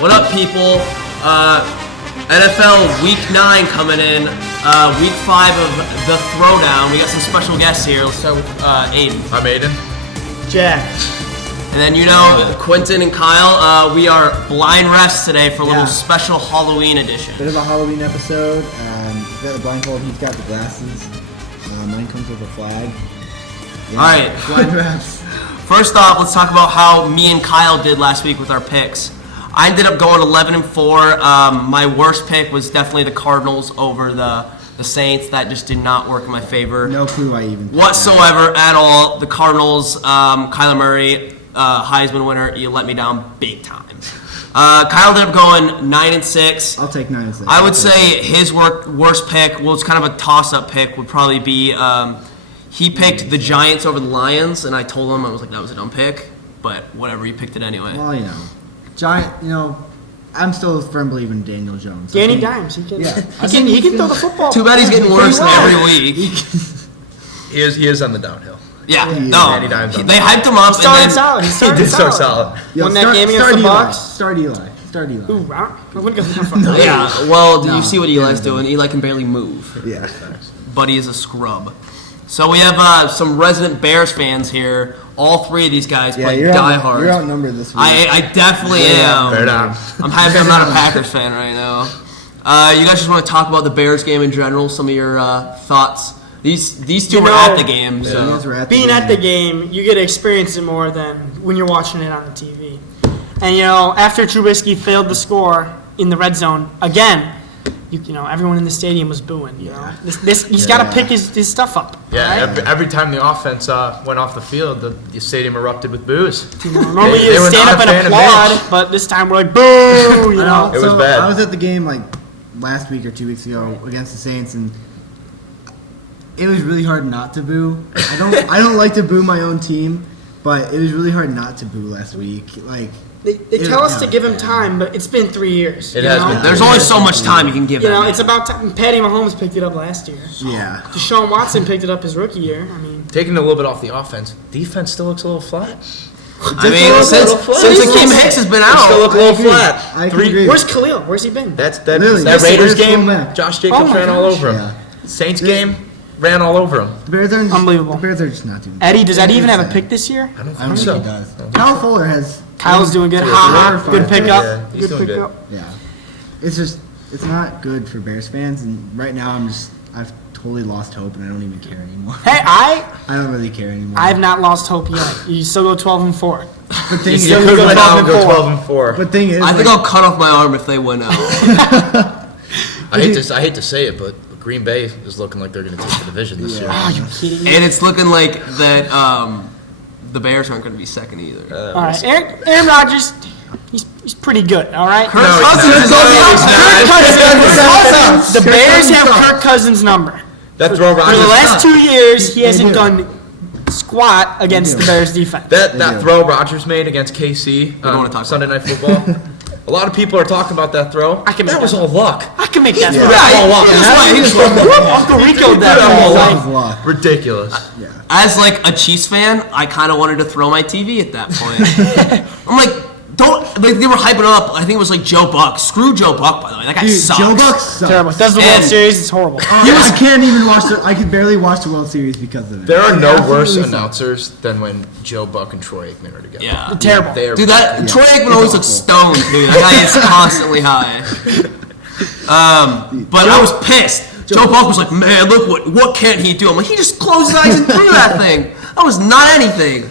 What up, people? NFL Week 9 coming in. Week 5 of the Throwdown. We got some special guests here. Let's start with Aidan. I'm Aidan. Jack. And then, Quentin and Kyle, we are blind refs today for a little special Halloween edition. Bit of a Halloween episode. He's got the blindfold, he's got the glasses. Mine comes with a flag. Yeah, all right. Blind refs. First off, let's talk about how me and Kyle did last week with our picks. I ended up going 11-4. My worst pick was definitely the Cardinals over the Saints. That just did not work in my favor. No clue I even whatsoever at all. The Cardinals, Kyler Murray, Heisman winner. You let me down big time. Kyle ended up going 9-6. I'll take 9-6. I would say his worst pick, well, it's kind of a toss-up pick, would probably be he picked the Giants over the Lions, and I told him, I was like, that was a dumb pick, but whatever, he picked it anyway. Well, I'm still a firm believer in Daniel Jones. Danny Dimes. He can throw the football. Too bad he's getting worse every week. He is on the downhill. Yeah, Danny Dimes they hyped him up. He started solid. He did start solid. Won that game against the Bucs. Start Eli. Ooh, wow. Yeah, well, do you see what Eli's doing? Eli can barely move. Yeah. But he is a scrub. So we have some resident Bears fans here. All three of these guys play diehard. You're outnumbered this week. I definitely am. Fair enough. I'm happy I'm not a Packers fan right now. You guys just want to talk about the Bears game in general? Some of your thoughts? These two were at the game. So. At the game, you get to experience it more than when you're watching it on the TV. And, after Trubisky failed to score in the red zone, again, everyone in the stadium was booing. He's got to pick his stuff up. Yeah, right? every time the offense went off the field, the stadium erupted with boos. Normally you stand up and applaud, but this time we're like, boo! It was bad. I was at the game last week or 2 weeks ago against the Saints, and it was really hard not to boo. I don't like to boo my own team, but it was really hard not to boo last week. They tell us to give him time, but it's been 3 years. It has been. There's only so much time you can give him. It's about time. Patty Mahomes picked it up last year. Yeah. Deshaun Watson picked it up his rookie year. Taking a little bit off the offense, defense still looks a little flat. Since Akeem Hicks has been out, still look a little flat. I agree. Where's Khalil? Where's he been? That Raiders game, Josh Jacobs ran all over him. Yeah. Saints game, ran all over him. The Bears are unbelievable. The Bears are just not doing good. Eddie, does Eddie even have a pick this year? I don't think so. He does. Kyle Fuller has. Kyle's doing good. Good pickup. Yeah, he's doing good. Yeah. It's not good for Bears fans, and right now I've totally lost hope, and I don't even care anymore. Hey, I don't really care anymore. I have not lost hope yet. You still go 12-4. But thing is, go 12-4. But thing is, I think I'll cut off my arm if they win out. I hate to say it, but Green Bay is looking like they're going to take the division this year. Are you kidding me? And it's looking like that the Bears aren't going to be second either. All right, Aaron Rodgers, he's pretty good. All right. Kirk Cousins. The Bears have Kirk Cousins' number. That throw Rodgers. For the last 2 years, he hasn't done squat against the Bears defense. That throw Rodgers made against KC on Sunday Night Football. A lot of people are talking about that throw. That was all luck. I can make that throw. Uncle Rico did that. Ridiculous. Yeah. As a Chiefs fan, I kind of wanted to throw my TV at that point. I'm like, they were hyping up. I think it was Joe Buck. Screw Joe Buck, by the way. That guy sucks. Joe Buck sucks. Terrible. Does the World Series? It's horrible. I can't even watch I could barely watch the World Series because of it. There are no worse announcers than when Joe Buck and Troy Aikman are together. Yeah. Terrible. Troy Aikman always looks stoned, dude. That guy is constantly high. But I was pissed. Joe Buck was like, man, look, what can't he do? I'm like, he just closed his eyes and threw that thing. That was not anything.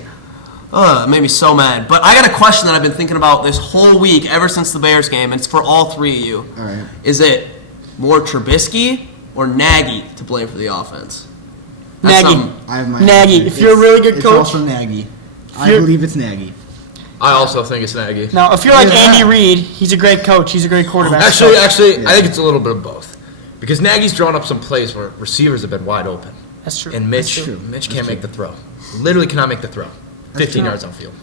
It made me so mad. But I got a question that I've been thinking about this whole week, ever since the Bears game, and it's for all three of you. All right. Is it more Trubisky or Nagy to blame for the offense? Nagy. Nagy. If you're a really good coach. It's also Nagy. I believe it's Nagy. I also think it's Nagy. Now, if you're like Andy Reid, he's a great coach. He's a great quarterback. Actually, I think it's a little bit of both. Because Nagy's drawn up some plays where receivers have been wide open. That's true. And Mitch can't make the throw. Literally cannot make the throw. 15 yards on field.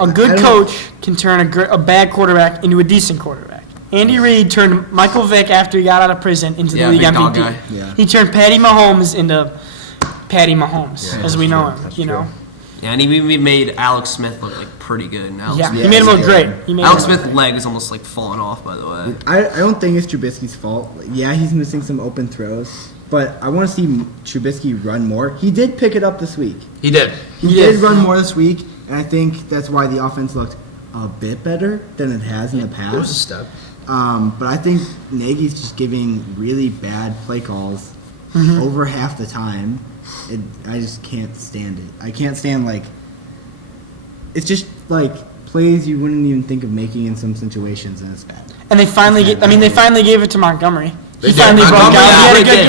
A good coach can turn a bad quarterback into a decent quarterback. Andy Reid turned Michael Vick after he got out of prison into the league MVP. Yeah. He turned Patty Mahomes into Patty Mahomes, as we know him. Yeah, and he made Alex Smith look like pretty good. And Alex Yeah, Smith, he made him look great. Alex Smith's leg is almost like falling off, by the way. I don't think it's Trubisky's fault. Yeah, he's missing some open throws, but I want to see Trubisky run more. He did pick it up this week. He did. He did run more this week, and I think that's why the offense looked a bit better than it has in the past. It was a step. But I think Nagy's just giving really bad play calls over half the time. I just can't stand it. I can't stand, like, it's just like plays you wouldn't even think of making in some situations, and it's bad. And they finally gave it to Montgomery. They He did. finally broke out. Montgomery He had a had a good great game.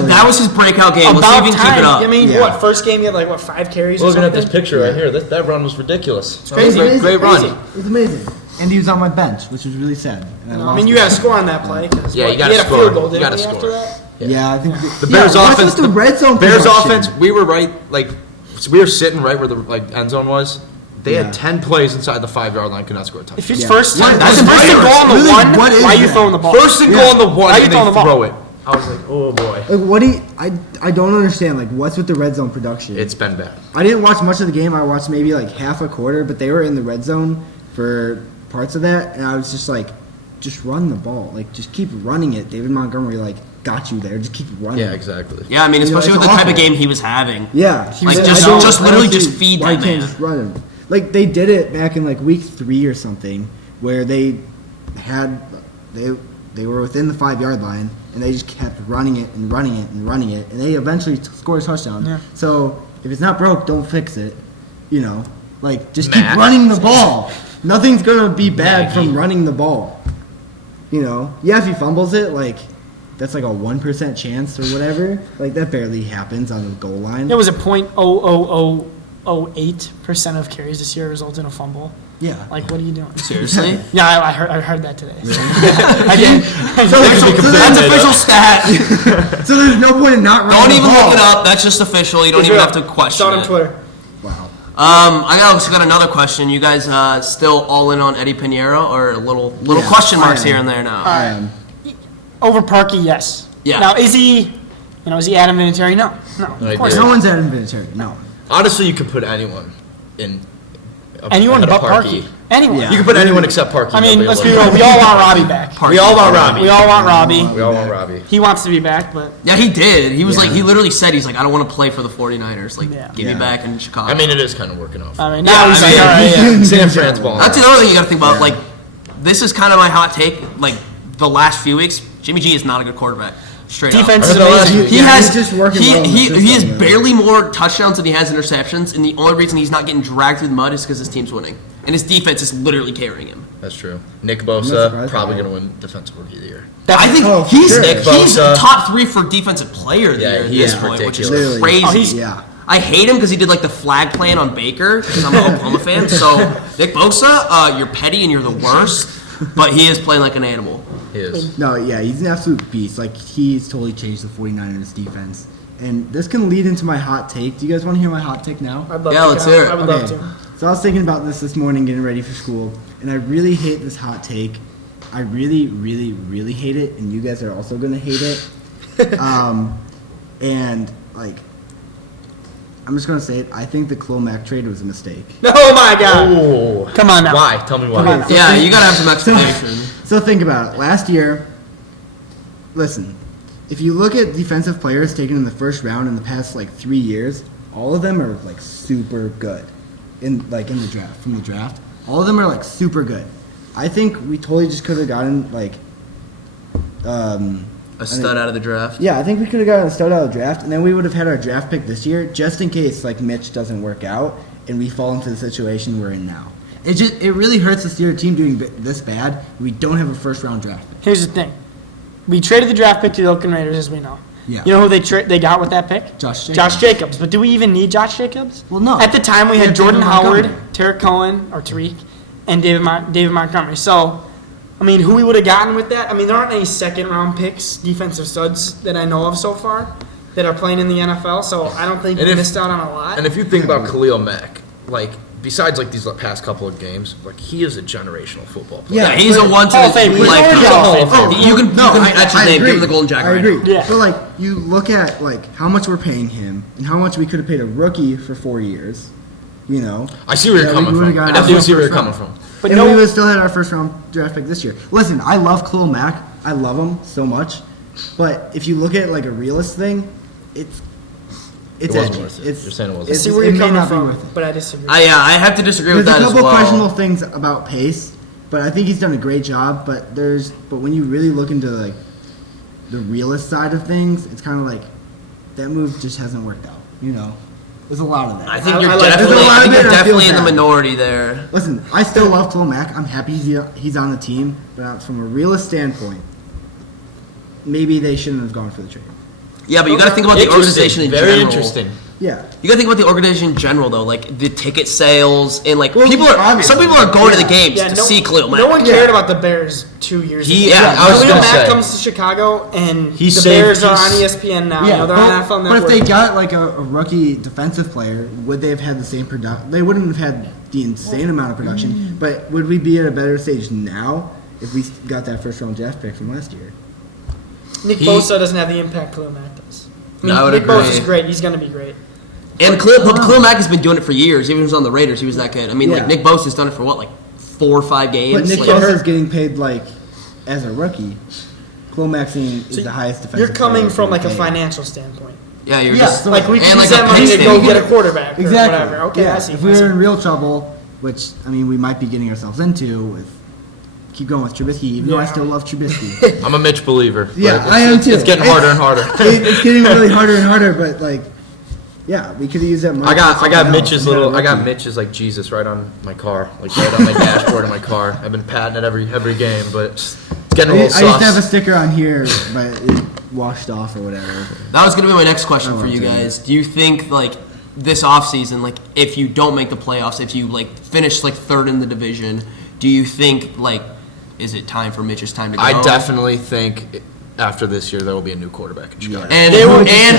game. That was his breakout game. Let's see if he can keep it up. I mean, Yeah. first game he had 5 carries or Looking something? at this picture right here, that run was ridiculous. It's crazy. Great run. It was amazing. And he was on my bench, which was really sad. And I mean, you got to score on that play. Yeah, you got gotta to score. field goal, You didn't gotta we, score. after that? Yeah, I think The Bears what's offense, with the red zone Bears production? offense, we were right, like, so we were sitting right where the end zone was. They Yeah. had 10 plays inside the 5-yard line, could not score a touchdown. If it's Yeah. first What- that's that's first and great. goal on the Really, one, what is why are you that? throwing the ball? First and goal on the one, Why are you and throwing the they ball? throw it. I was like, oh boy. Like, what do you, I don't understand, like, what's with the red zone production? It's been bad. I didn't watch much of the game. I watched maybe like half a quarter, but they were in the red zone for parts of that, and I was just like, just run the ball. Like, just keep running it. David Montgomery, like, got you there. Just keep running. Yeah, exactly. Yeah, I mean, especially it's with the type of awful. game he was having. Yeah. Like, I just- don't- just I literally don't just see feed why that can't man. just run him. Like, they did it back in, like, week 3 or something, where they were within the 5-yard line, and they just kept running it and running it and running it, and they eventually scored a touchdown. Yeah. So, if it's not broke, don't fix it. You know? Like, just Matt. keep running the ball. Nothing's going to be bad Maggie. from running the ball. You know? Yeah, if he fumbles it, like, that's like a 1% chance or whatever. Like, that barely happens on the goal line. It was a .00008% of carries this year result in a fumble. Yeah. Like, what are you doing? Seriously? Yeah, I heard that today. I did. That's official stat. So there's no point in not running Don't the even ball. look it up. That's just official. You don't even have to question Saw it it. on Twitter. Wow. I also got another question. You guys still all in on Eddie Pinheiro, or little Yeah, question I marks am. here and there now? I am. Over Parkey, yes. Yeah. Now, is he Adam Vinatieri? No. No Of course idea. No not. one's Adam Vinatieri. No. Honestly, you could put anyone in. Anyone ahead of but Parkey. Anyone. Yeah. You could put anyone except Parkey. I mean, Nobody let's will be let real. We all want Robbie back. We all want Robbie. We all want Robbie. We all want Robbie. He wants to be back, but Yeah, he did. He was Yeah. like, he literally said, he's like, I don't want to play for the 49ers. Like, Yeah. give me Yeah. back in Chicago. I mean, it is kind of working off. I mean, now he's I like, mean- all right, yeah. San Fran's balling. That's the other thing you got to think about. Like, this is kind of my hot take. Like, the last few weeks, Jimmy G is not a good quarterback. Straight Defense up. is I heard that last amazing. week. He Yeah, has he's just working he, well in the he, he has system, yeah. barely more touchdowns than he has interceptions, and the only reason he's not getting dragged through the mud is because his team's winning, and his defense is literally carrying him. That's true. Nick No Bosa surprise probably at all. going to win Defensive Rookie of the Year. I think Oh, he's sure. Nick he's Bosa. top 3 for defensive player of the Yeah, year at he this is point, which is ridiculous. crazy. Oh, he's- Yeah. I hate him because he did like the flag playing on Baker because I'm an Oklahoma fan. So Nick Bosa, you're petty and you're the worst, but he is playing like an animal. He is. No, yeah, he's an absolute beast. Like, he's totally changed the 49ers defense. And this can lead into my hot take. Do you guys want to hear my hot take now? I'd love Yeah, to. let's hear it. I would love to. So I was thinking about this morning, getting ready for school, and I really hate this hot take. I really, really, really hate it, and you guys are also gonna hate it. And like, I'm just gonna say it. I think the Khalil Mack trade was a mistake. Oh my God! Oh. Come on now. Why? Tell me why. Come on. Yeah, you gotta have some explanation. So think about it. Last year, listen, if you look at defensive players taken in the first round in the past like 3 years, all of them are like super good in the draft, from the draft. All of them are like super good. I think we totally just could have gotten like A stud out of the draft. yeah, I think we could have gotten a stud out of the draft, and then we would have had our draft pick this year just in case like Mitch doesn't work out and we fall into the situation we're in now. It really hurts to see our team doing this bad. We don't have a first round draft pick. Here's the thing. We traded the draft pick to the Oakland Raiders, as we know. Yeah. You know who they got with that pick? Josh Jacobs. Josh Jacobs. But do we even need Josh Jacobs? Well, no. At the time, we We had had Jordan David Howard, Montgomery. Tarek Cohen, or Tariq, and David Montgomery. So, I mean, who we would have gotten with that? I mean, there aren't any second-round picks, defensive studs that I know of so far that are playing in the NFL. So I don't think And we if- missed out on a lot. And if you think about Khalil Mack, like, besides like these past couple of games, like he is a generational football player. Yeah, he's a one to Hall of Fame. like. He's already a Hall of Fame. You can catch his name. Give him the golden jacket. I right agree. now. Yeah. But like, you look at like how much we're paying him and how much we could have paid a rookie for 4 years, I see where you're coming from. I definitely see where you're coming from. But we would have still had our first round draft pick this year. Listen, I love Khalil Mack. I love him so much. But if you look at like a realist thing, it's edgy. You're saying it wasn't. I see where you're coming from, but I disagree. I have to disagree with that as well. There's a couple questionable things about Pace, but I think he's done a great job. But when you really look into like the realist side of things, it's kind of like that move just hasn't worked out. There's a lot of that. I think you're definitely in the minority there. Listen, I still love Khalil Mack. I'm happy he's on the team, but from a realist standpoint, maybe they shouldn't have gone for the trade. Yeah, but you got to think about the organization in general. Very interesting. Yeah. You got to think about the organization in general, though, like the ticket sales and like some people obviously. are going to the games to see Khalil Mack. No one cared about the Bears 2 years ago. Khalil Mack comes to Chicago and the Bears are on ESPN now. Yeah, they're on NFL Network. But if they got like a rookie defensive player, would they have had the same production? They wouldn't have had the insane amount of production. But would we be at a better stage now if we got that first round draft pick from last year? Nick Bosa doesn't have the impact Khalil Mack does. I would Nick agree. Bosa's great. He's going to be great. And Khalil Mack has been doing it for years. Even when he was on the Raiders, he was that good. I mean, like Nick Bosa's done it for what, 4 or 5 games? But Nick Bosa's getting paid like as a rookie. Khalil Mack is the highest defensive. You're coming player from like a paid. financial standpoint. Yeah, you're just like we can and use like that a money to pay go standard. get a quarterback or whatever. Okay, I see. If we were in real trouble, which I mean we might be getting ourselves into with keep going with Trubisky, even though I still love Trubisky. I'm a Mitch believer. Yeah, I am too. It's getting harder and harder. It's getting really harder and harder, but like, yeah, we could have used that money. I got Mitch's like Jesus right on my car, like right on my dashboard of my car. I've been patting it every game, but it's getting a little sus. I used to have a sticker on here, but it washed off or whatever. That was gonna be my next question for you guys. Do you think like this offseason, like if you don't make the playoffs, if you like finish like 3rd in the division, do you think like is it time for Mitch's time to go? I definitely think after this year there will be a new quarterback in Chicago. And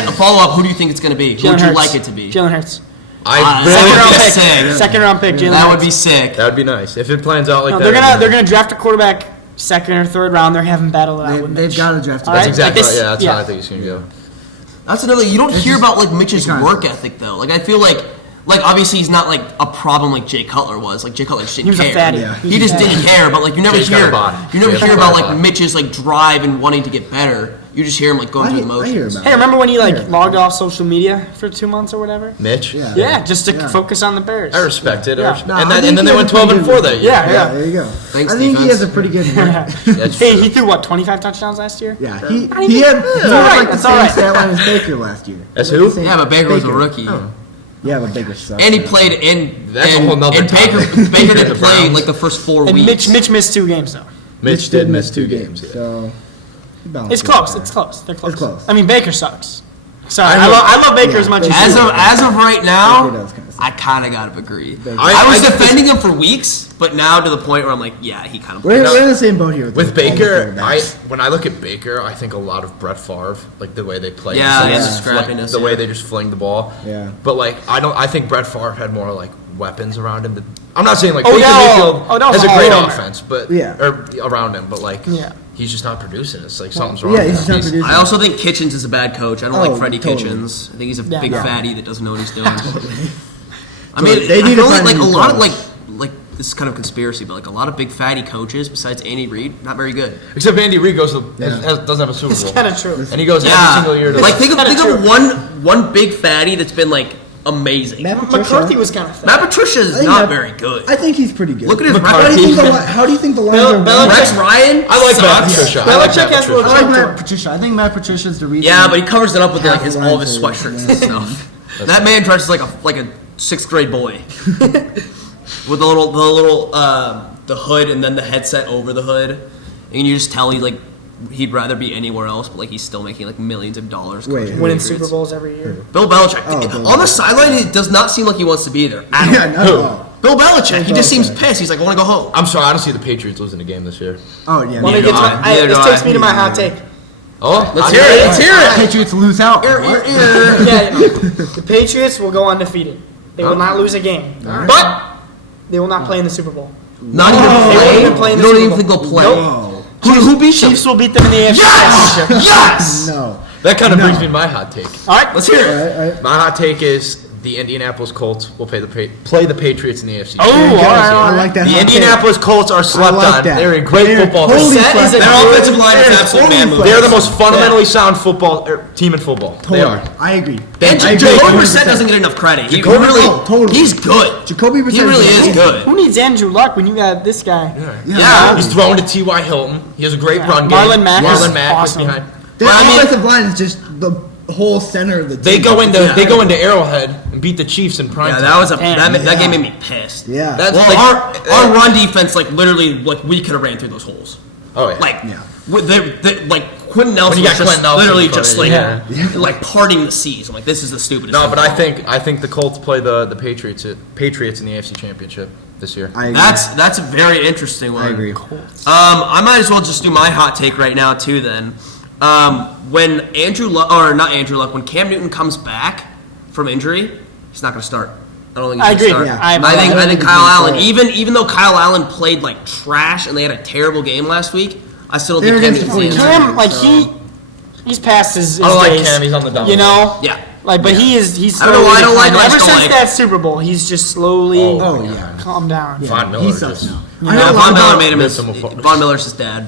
a follow up, who do you think it's going to be? Who would you like it to be? Jalen Hurts. Second round pick. Jalen That Hurts. would be sick. That would be nice if it plans out like that. They're gonna draft a quarterback 2nd or 3rd round. They're having battle it out with They've Mitch. got to draft. That's exactly Like right. this- Yeah, that's how I think he's gonna go. That's another. You don't hear about like Mitch's work ethic though. Like I feel like obviously he's not like a problem like Jay Cutler was. Like Jay Cutler just didn't care. He was a fatty. Yeah. He just didn't care. But like you never Jay's got a hear body. about like Mitch's like drive and wanting to get better. You just hear him like going through the motions. I hear about Hey, remember when he like logged off social media for 2 months or whatever? Mitch. Yeah, just to focus on the Bears. I respect it. Yeah. No, And I then think they he went has a 12 and pretty 4 good- that year. Yeah. There you go. Thanks, I think he defense. has a pretty good. That's Hey, true. he threw what 25 touchdowns last year? Yeah, Not he even- had It's all right, like the it's all same right. stat line as Baker last year. That's who? Yeah, but Baker was a rookie. Yeah, but Baker sucked. And he played in. That's a whole nother And Baker topic. didn't The play Browns. like the first 4 And weeks. Mitch missed 2 games though. Mitch did miss 2 games. Yeah. So he balanced It's it close. out. It's close. They're close. It's close. I mean, Baker sucks. Sorry, I love Baker as much As as of right Baker now, does kinda suck. I kind of gotta agree. Baker. I was I- defending him for weeks, but now to the point where I'm like, yeah, he kind of. We're in the same boat here With all the Baker, quarterbacks. when I look at Baker, I think a lot of Brett Favre, like the way they play, Yeah, he has his scrappiness, the way yeah. they just fling the ball. Yeah. But like, I think Brett Favre had more like weapons around him. I'm not saying like Odell- Baker Mayfield Odell's has a a great homer. offense, but Yeah. or around him, but like, Yeah. he's just not producing. It's like something's wrong. Yeah, with he's him. just not producing. I also think Kitchens is a bad coach. I don't like Oh, Freddie totally. Kitchens. I think he's a Yeah. big Yeah. fatty that doesn't know what he's doing. I mean, They I need feel to like, find like a a new lot of coach. like this is kind of conspiracy, but like a lot of big fatty coaches besides Andy Reid, not very good. Except Andy Reid goes to Yeah. doesn't have a Super It's Bowl, kind of true. and he goes every Yeah, single year. To like think kinda of true. one big fatty that's been like amazing. Matt Patricia. McCarthy was kind of fat. Matt Patricia I is think not Matt- very good. I think he's pretty good. Look at his How do you think how do you think the Lions are? Belichick- Rex Ryan. I like Matt sucks. Patricia. I like Belichick Matt has Patricia. I like Joke Matt to Patricia. I think Matt Patricia's the reason. Yeah, but he covers it up with like Half his the all of his Lions are- sweatshirts and stuff. That man dresses like a 6th grade boy with the little the hood and then the headset over the hood, and you just tell he'd rather be anywhere else, but like he's still making like millions of dollars. Wait, coaching the winning Patriots. Super Bowls every year. Bill Belichick Bill on the Belichick. sideline, it does not seem like he wants to be there. At Yeah, all. not at all. Bill Belichick, he just Okay. seems pissed. He's like, I want to go home. I'm sorry, I don't see the Patriots losing a game this year. Oh yeah. Want Neither to get do to I. my, Neither this do takes I. me to my hot take. Oh, Let's hear it. Let's hear it. Patriots lose out. What? Yeah, the Patriots will go undefeated. They will not lose a game, but they will not play in the Super Bowl. Not They won't even even play play. in You the don't Super even Bowl. think they'll play. No. Who beat them? Chiefs will beat them in the AFC Yes! Championship. Yes! No. that kind of No. brings me to my hot take. All right, Let's hear it. All right. My hot take is the Indianapolis Colts will play the Patriots in the AFC. Oh, all right. I like that. The Indianapolis Colts are slept I like on. that. They're a great football team. totally That is slept a on. Their offensive line is absolutely man moving. They're the most fundamentally sound football team in football. They are. I agree. And I agree Jacoby 100%. Brissett doesn't get enough credit. He Jacoby- really, oh, totally. he's good. Jacoby Brissett He really is is amazing. good. Who needs Andrew Luck when you got this guy? Yeah. He's throwing to T.Y. Hilton. He has a great run game. Marlon Mack is Marlon Mack awesome. is behind. Their Well, I mean- offensive line is just the whole center of the team. They go into Arrowhead and beat the Chiefs in prime Yeah, time. that was Damn. that game made me pissed. Yeah. That's Well, like, our run defense, like literally, like we could have ran through those holes. oh yeah. Like, Yeah. with like Quentin Nelson When you was got just Quentin Nelson literally in front just of like you, like parting the seas. I'm like, this is the stupidest. No, thing but of I all. think the Colts play the Patriots in the AFC Championship this year. I agree. that's a very interesting one. I agree. I might as well just do my hot take right now too. Then, when when Cam Newton comes back from injury, he's not going to start. I don't think he's I going to agree. start. Yeah. I think he's Kyle gonna Allen, start. even though Kyle Allen played like trash and they had a terrible game last week, I still They don't were think Cam against the Newton's 49ers. in. Cam, like he's past his I don't like days. Cam. He's on the down. You know? Yeah. Like, but he's I don't know why I don't like him, I Ever just don't since like that Super Bowl, he's just slowly Oh yeah. calmed down. Von Miller He just- sucks now. Yeah, I heard a lot Von Miller about- made him Miss his, him apart. Von Miller's his dad.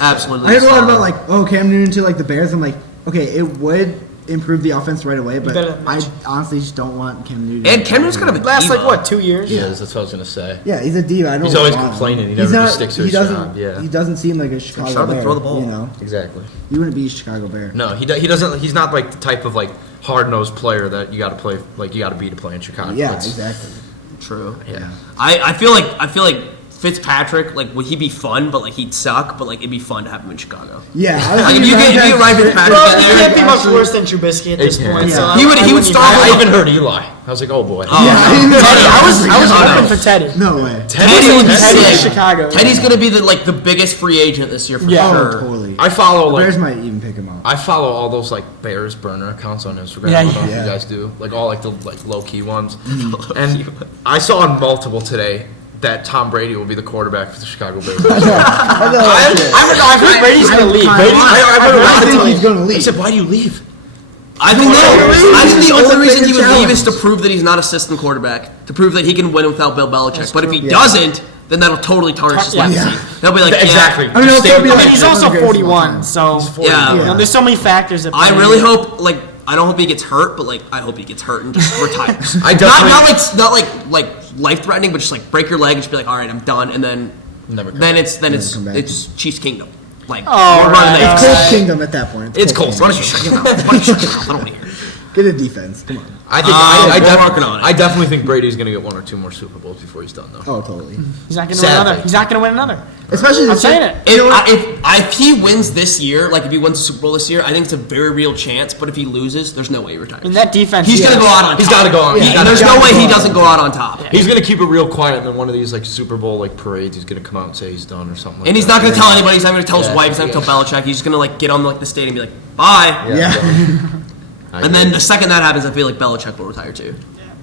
Absolutely. I heard a lot his about father. like, oh, Cam Newton to like the Bears. I'm like, okay, it would improve the offense right away, but better than I Mitch. honestly just don't want Cam Newton. And Cam Newton's kind of a Last diva. like what 2 years? He is. That's what I was gonna say. Yeah, he's a diva. I don't. He's always want him. complaining. He He's never not- just sticks to he his doesn't- job. Yeah. He doesn't seem like a Chicago Charlotte, Bear. throw the ball. You know, Exactly. you wouldn't be a Chicago Bear. No, he doesn't. He's not like the type of like hard nosed player that you got to play. Like you got to be to play in Chicago. Yeah, That's- exactly. True. Yeah. I feel like Fitzpatrick, like, would he be fun, but like he'd suck, but like it'd be fun to have him in Chicago. Yeah, I was Like, if thinking you about get that. Ryan Fitzpatrick Bro, in he there, can't be much actually- worse than Trubisky at this Yeah. point. Yeah. So He would wouldn't start even- I even heard Eli. I was like, oh boy. Oh, Yeah, I didn't know Teddy, that. I was Oh, hoping no. for Teddy. No way. Teddy would be Teddy in sick. Chicago. Teddy's gonna be the biggest free agent this year for Yeah. Oh, sure. totally. I follow The like Bears might even pick him up. I follow all those like Bears burner accounts on Instagram. Yeah, I don't know if yeah. you guys do. Like all like the like low key ones. And I saw on multiple today that Tom Brady will be the quarterback for the Chicago Bears. I've heard Brady's gonna leave. I think he's going to He leave. said, "Why do you leave?" I think the That's a only reason bigger he would leave is to challenge. prove that he's not assistant quarterback, to prove that he can win without Bill Belichick. That's But if true. he Yeah. doesn't, then that'll totally tarnish his Yeah. legacy. Yeah. They'll be like, Exactly. I mean, Just it'll be stay- like- He's also 41, so Yeah. you know, there's so many factors that I play really into it. hope, like, I don't hope he gets hurt, but like, I hope he gets hurt and just retires. I not definitely- not like life threatening, but just like break your leg and just be like, all right, I'm done, and then Never come come back. it's Chiefs Kingdom. Like, Oh, we're running right. the It's AFC. Colts Kingdom at that point. It's Colts. Why don't you shut your mouth? Why don't you shut your mouth? I don't want to hear. Get a defense. Come on. I think we're working on it. I definitely think Brady's gonna get one or two more Super Bowls before he's done though. Oh, totally. He's not gonna win Sadly. another. He's not gonna win another. Especially I'm the saying it. If he wins this year, like if he wins the Super Bowl this year, I think it's a very real chance. But if he loses, there's no way he retires. In that defense, He's yeah. gonna go out on top. He's gotta go on. Yeah, There's he's no gotta way go he on. doesn't go out on top. He's gonna keep it real quiet, and then one of these like Super Bowl like parades, he's gonna come out and say he's done or something. Like And he's that. not gonna tell anybody. He's not gonna tell his Yeah. wife. He's not gonna tell Belichick. He's just gonna like get on like the stadium and be like, bye. Yeah. And then the second that happens, I feel like Belichick will retire too.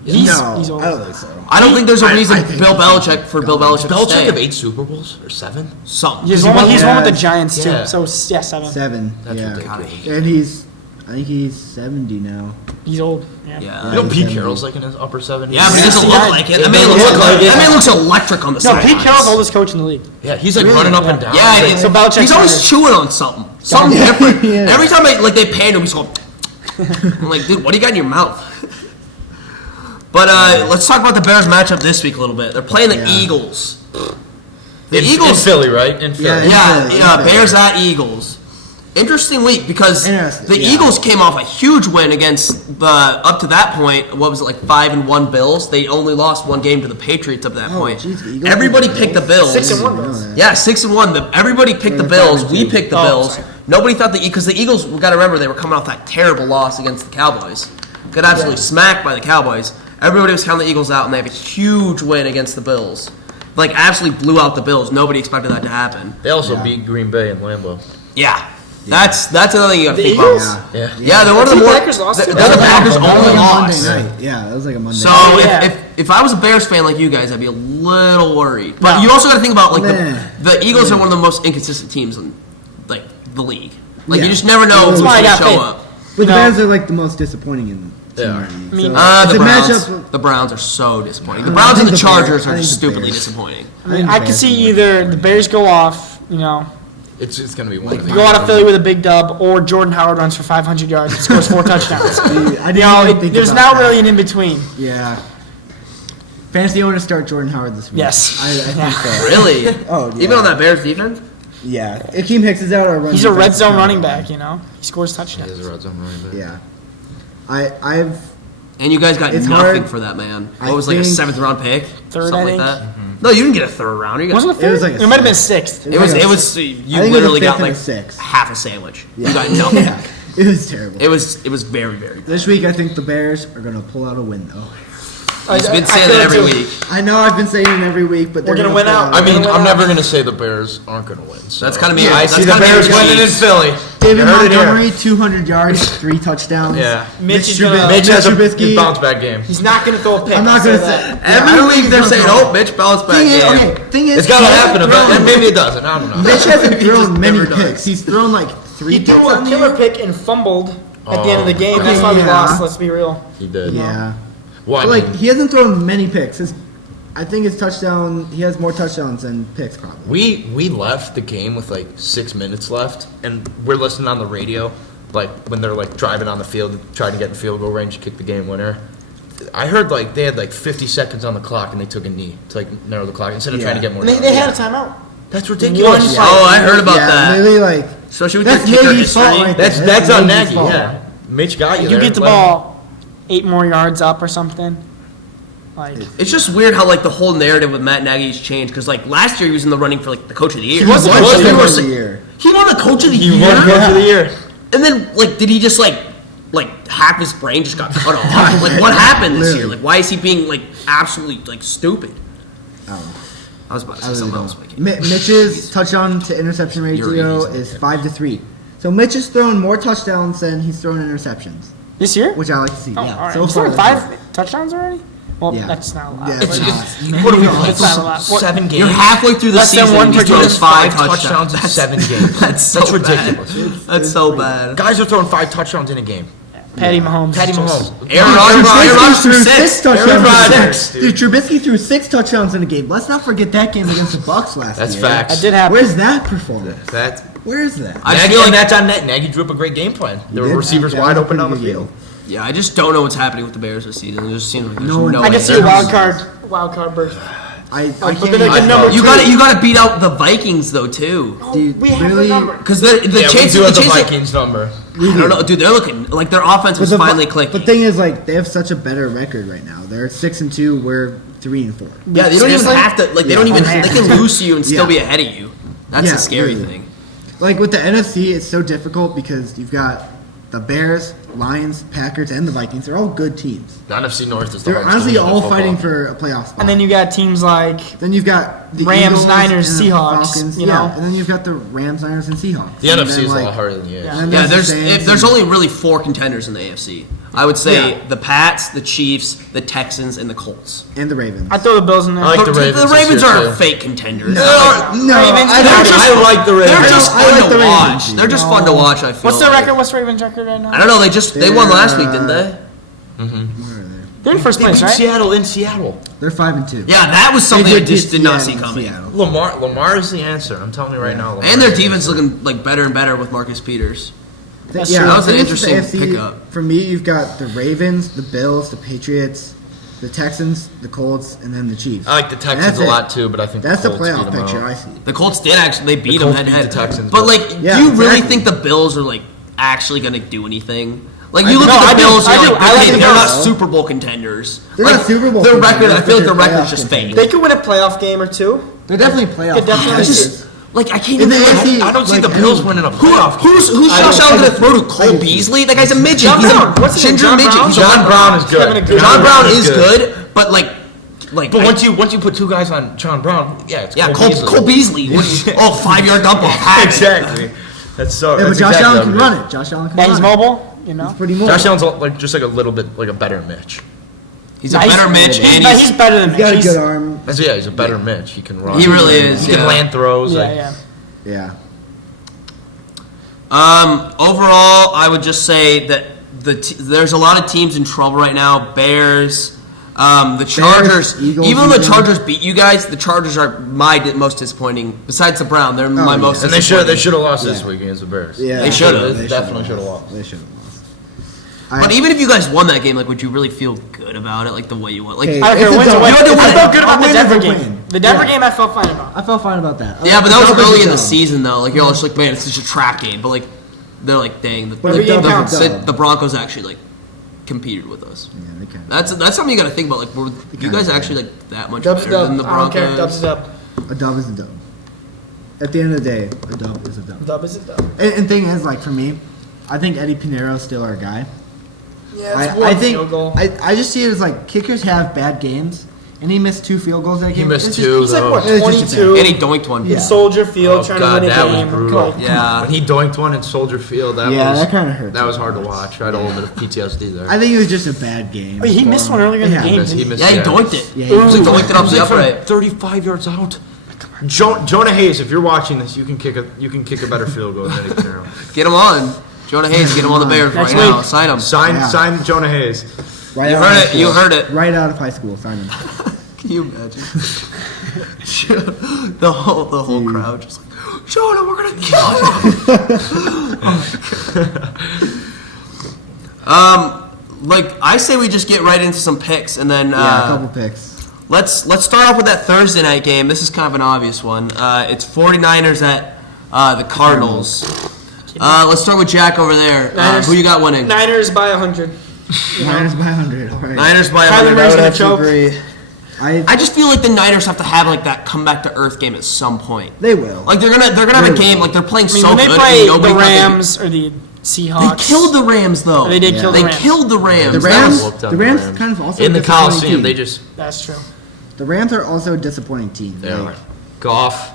He's I old. don't think so. I don't think there's a reason I think Bill he's Belichick for Bill Belichick to Belichick stay. have 8 Super Bowls or 7. Something. He's one with Yeah. the Giants too. Yeah. So yeah, 7. 7. That's yeah. ridiculous. And I think he's 70 now. He's old. Yeah. Yeah. You know, Pete Carroll's like in his upper 70s. Yeah, but he doesn't Yeah. look like it. He That man doesn't looks look like like it. that man looks electric on the No, sidelines. Pete Carroll's the oldest coach in the league. Yeah, he's like running up and down. Yeah, he- So Belichick's he's always younger. chewing on something. Something Yeah. different. Yeah. Every time they pan him, he's going. I'm like, dude, what do you got in your mouth? But let's talk about the Bears matchup this week a little bit. They're playing the Yeah. Eagles. The in Eagles, Philly, right? In Philly. Yeah. yeah, Philly. Bears at Eagles. Interesting week because Interesting, the yeah. Eagles came off a huge win against the up to that point. What was it, like 5-1 Bills? They only lost one game to the Patriots up to that Oh, point. geez, the Eagles Everybody beat the picked the Bills? Bills. 6-1 I didn't Bills. know that. Yeah, 6-1. Everybody picked the They're Bills. 5-2. We picked the Oh, Bills. sorry. Nobody thought because the Eagles. We got to remember they were coming off that terrible loss against the Cowboys. Got absolutely smacked by the Cowboys. Everybody was counting the Eagles out, and they have a huge win against the Bills. Like absolutely blew out the Bills. Nobody expected that to happen. They also Yeah. beat Green Bay in Lambeau. Yeah, that's another thing you got to The think Eagles? about. Yeah. Yeah. They're one of the The more. Packers lost They're too. the Packers' That was only like a loss. Monday night. Yeah, that was like a Monday So night. if I was a Bears fan like you guys, I'd be a little worried. But No. you also got to think about like Nah. the Eagles are one of the most inconsistent teams in like the league. Like Yeah. you just never know That's who's why I going to got show faith. up. But the No. Bears are like the most disappointing in They are. right now. I mean, It's The a Browns. matchup- The Browns are so disappointing. The I Browns and think the the Bears- Chargers I are think the stupidly Bears. disappointing. I could see either the Bears go off, It's going to be one of the go out of Philly with a big dub, or Jordan Howard runs for 500 yards and scores 4 touchdowns. I didn't even think There's about not that. really an in between. Yeah. Fantasy owner start Jordan Howard this week. Yes. I Yeah. think so. Really? Oh, yeah. Even on that Bears defense? Yeah. Akeem Hicks is out. Our He's a red zone running back, He scores touchdowns. He is a red zone running back. Yeah. I've And you guys got It's nothing hard. for that man. I What was like a think- 7th round pick? Third, something I like think. that. No, you didn't get a 3rd rounder. You got Wasn't it third? was like a It might have been sixth. 6th. It was. like It a was. six. I You think it was a literally fifth got and a like sixth. half a sandwich. Yeah. You got nothing. Yeah. It was terrible. It was very very. This week, I think the Bears are going to pull out a win, though. He's been I saying feel that it every too. week. I know I've been saying it every week, but We're they're gonna win pull out. I mean, Well, I'm never going to say the Bears aren't going to win. So. That's gotta be- I that's see the gotta be Bears the winning in Chiefs. Philly. David You heard it here. Montgomery, 200 yards, 3 touchdowns. Yeah. Mitch is Trubisky- gonna- Mitch has a Trubisky- good bounce back game. He's not going to throw a pick. I'm not I'll going to say say that. Yeah, I Every don't week think they're he's saying, gonna "Oh, Mitch bounce back." Thing is, game. okay, thing is, It's got to he happen. hasn't thrown- And maybe it doesn't. I don't know. Mitch hasn't He just thrown many never does. picks. He's thrown like 3 He picks threw a on the killer year. pick and fumbled at the end of the game. Okay, That's why we yeah. lost. Let's be real. He did. Yeah. Well, I But, mean, like, he hasn't thrown many picks. I think his touchdown, he has more touchdowns than picks, probably. we left the game with like 6 minutes left, and we're listening on the radio, like when they're like driving on the field, trying to get in field goal range, kick the game winner. I heard like they had like 50 seconds on the clock, and they took a knee to like narrow the clock instead of trying to get more. They, time. they had a timeout. That's ridiculous. One Oh, I heard about yeah, that. Literally, like, Especially with that's your kicker Nagy's fault history. right there. That's on Nagy's Nagy. fault. Yeah, Mitch got you. You there. get the Let him- ball 8 more yards up or something. Like, It's just weird how like the whole narrative with Matt Nagy's changed because like last year he was in the running for like the coach of the year. He was the Like, coach people of were the saying- year. He won the coach of the He year. won coach of the year. And then like did he just like half his brain just got cut off? Like what happened this year? Literally. Like why is he being like absolutely like stupid? Oh. I was about to say I really something don't. else. but I can't. Mitch's touchdown to interception ratio You're is 5-3. So Mitch has thrown more touchdowns than he's thrown interceptions, this year? which I like to see. Oh, yeah. all right. So He's far throwing this year. 5 touchdowns already? Well, Yeah. that's not a lot. Yeah, but- it's not. What are we Maybe playing? not a lot. What- 7 games. You're halfway through the Less than season. one and he's per throwing game. 5 touchdowns in 7 games. That's so That's bad. ridiculous. That's so bad. Guys are throwing 5 touchdowns in a game. Patty Mahomes. Patty is just- Mahomes. Aaron Rodgers Trubisky threw threw 6. 6 touchdowns. Aaron in a Rodgers, game. Dude, Trubisky threw 6 touchdowns in a game. Let's not forget that game against the Bucks last That's year. facts. That did happen. Where's that performance? That's Where is that? I Nagy, feel like and that's on net. Nagy drew up a great game plan. There were did. receivers That wide was a open pretty on the good field. game. Yeah, I just don't know what's happening with the Bears this season. It just seems like there's No one- no I can see a answer. wild card berth. I Like, can't but then even- like a number You two. got to beat out the Vikings though too. Dude, We have really? the number. Because the Yeah, we chance, do have the chance that- Vikings number. I don't know, dude. They're looking like their offense But was the- finally clicking. The thing is, like, they have such a better record right now. They're 6-2. We're 3-4. yeah, they don't even Seriously? have to. Like, they Yeah. don't even. Oh, man. They can lose to you and still Yeah. be ahead of you. That's Yeah, the scary really. thing. Like with the NFC, it's so difficult because you've got the Bears, Lions, Packers, and the Vikings. They're all good teams. The NFC North is the They're hardest honestly division in all football. fighting for a playoff spot. And then you got teams like Then you've got the Rams, Eagles Niners, and the Seahawks, Falcons, you yeah. know? And then you've got the Rams, Niners, and Seahawks. The And NFC then, is a like, lot harder than the AFC. and then Yeah, the Saints there's and- only really 4 contenders in the AFC. I would say Yeah. the Pats, the Chiefs, the Texans, and the Colts. and the Ravens. I throw the Bills in there. I like the The Ravens this Ravens year, are too. fake contenders. No, Ravens, I They're don't- just, I like the Ravens. They're just I fun like to the Ravens, watch. dude. They're just fun to watch. I feel. What's their like. record? What's the Ravens record right now? I don't know. They won last week, didn't they? Where are They're in first They place, beat right? Seattle in Seattle. they? They're 5-2. Yeah, that was They something I beat just did not see Seattle and coming. Seattle. Lamar is the answer. I'm telling you right now. Lamar And their is the defense answer. looking like better and better with Marcus Peters. That's Yeah, true. That was an I think it's the interesting AFC. pickup. For me, you've got the Ravens, the Bills, the Patriots, the Texans, the Colts, and then the Chiefs. I like the And Texans that's a it. lot too, but I think That's the the Colts beat playoff them picture out. I see. The Colts did actually. They beat them Colts head to beat head. the Texans, but but- like, Yeah, do you really exactly. think the Bills are like actually going to do anything? Like I you look do. at I the do. Bills, I you're do. like, I like okay, the they're not Bills. Super Bowl contenders. They're Like, not Super Bowl Their record, contenders, I feel like but their they're record's playoff just contenders. fake. They could win a playoff game or two. They're definitely playoff. Could definitely I contenders. just like I can't In even. the AFC, I don't see like, the Bills any- winning a playoff game. Who's I Josh don't- Allen I going to throw to I Cole don't- Beasley? That guy's a midget. John He's Brown. a What's his name? ginger John midget. Brown? He's John Brown is Having a good. good John Brown is is good, but like. But once you put 2 guys on John Brown, yeah, it's Yeah, Cole Cole Beasley. What do you- Oh, 5-yard dump off. Have it. Exactly. That's so. Yeah, but that's Josh exactly Allen what can it run is. it. Josh Allen can Yeah, run he's it. mobile, you know. He's pretty mobile. Josh Allen's like just like a little bit like a better Mitch. He's a Nah, better Mitch, and he's better than He's got a Mitch. good arm. He's a better Mitch. He can run. He really is, He can yeah. land throws. Yeah, like, yeah. Yeah. Overall, I would just say that there's a lot of teams in trouble right now. Bears, the Chargers. Eagles, even though the even. Chargers beat you guys, the Chargers are my most disappointing. Besides the Brown, they're my most. And disappointing. they should have lost this week against the Bears. Yeah, They should've. They definitely should have lost. They should have lost. But even if you guys won that game, like, would you really feel good about it, like the way you won? Like, Hey, I don't care. It's a Win to dub. win. You had to win. I felt good about A the win Denver is a game. win. The Denver Yeah. game, I felt fine about. I felt fine about that. yeah, but that was Dub is early a in the dub. season, though. Like, you're all just like, man, it's such a trap game. But like, they're like, dang, But every game counts. the Broncos actually like competed with us. Yeah, they can. That's something you got to think about. Like, were you guys actually like that much Dub's better dub. than the I don't care. Broncos? Dub's a dub. A dub is a dub. At the end of the day, a dub is a dub. Dub is a dub. And thing is, like, for me, I think Eddie Pinero's still our guy. Yeah, I think I just see it as like kickers have bad games, and he missed 2 field goals that game. He missed It's 2, He's like, though. what, It's just 22? And he doinked one. Yeah. In Soldier Field, Oh, trying God, to win a that was game. brutal. Yeah. When he doinked one in Soldier Field, that Yeah, was that kinda hurt That was too hard to much. watch. I had a little bit of PTSD there. I think it was just a bad game. Wait, he for missed him. one earlier in the Yeah. game. He missed, Yeah, he doinked it. Yeah, He was like Ooh. doinked it off the upright. 35 yards out. Jonah Hayes, if you're watching this, you can kick a better field goal than Eddie Pinero. Get him on. Jonah Hayes, get him on the Bears Next right now. week. Sign him. Yeah. Sign Jonah Hayes. Right You out heard of high it, school. you heard it. Right out of high school, Simon. Can you imagine? the whole crowd just like, Jonah, we're gonna kill him. Like I say, we just get right into some picks, and then Yeah, a couple picks. let's start off with that Thursday night game. This is kind of an obvious one. It's 49ers at the Cardinals. Let's start with Jack over there. Niners. Who you got winning? Niners by 100. Niners by 100. All right. Niners by Kyler 100. Murray's I would gonna have to choke. agree. I I just feel like the Niners have to have like that come back to earth game at some point. they will. Like they're gonna have a game. Like they're playing I mean, so when they good. play and the nobody thought Rams or the They Seahawks. killed the Rams though. They did Yeah. kill the They Rams. killed the Rams. the That was- Rams. whooped up The the Rams Rams. kind of also In the a disappointing Coliseum, team. they just That's true. The Rams are also a disappointing team. they Like, are. Goff.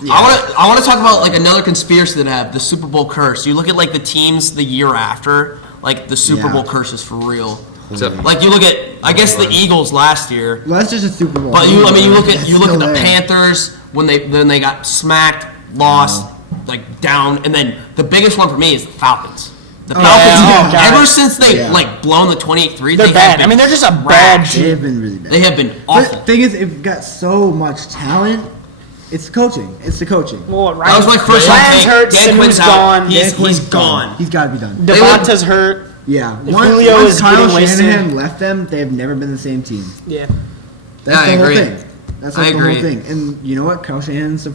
I want to talk about like another conspiracy that I have, the Super Bowl curse. You look at like the teams the year after, like the Super Yeah. Bowl curse is for real. Except Like you look at, I guess the Eagles last year, well, that's just a Super Bowl. but you look at It's the still there. Panthers when they got smacked, lost, like down, and then the biggest one for me is the Falcons. The Falcons, yeah. Oh, God. ever since they Yeah. like blown the 28-3, They're they bad. have been I mean, they're just a bad trash. They team. have been really bad. They have been awful. But the thing is, it got so much talent. It's the coaching. It's the coaching. Well, That was my first Ryan's take. hurt. Dan Quinn's Sanu's out. gone. He's Dan Quinn's gone. He's got to be done. They would- Devonta's hurt. Yeah. If Once Julio is Kyle getting wasted- Shanahan left them, they have never been the same team. Yeah. That's Yeah, the I whole agree. thing. That's I like the agree. whole thing. And you know what? Kyle Shanahan's the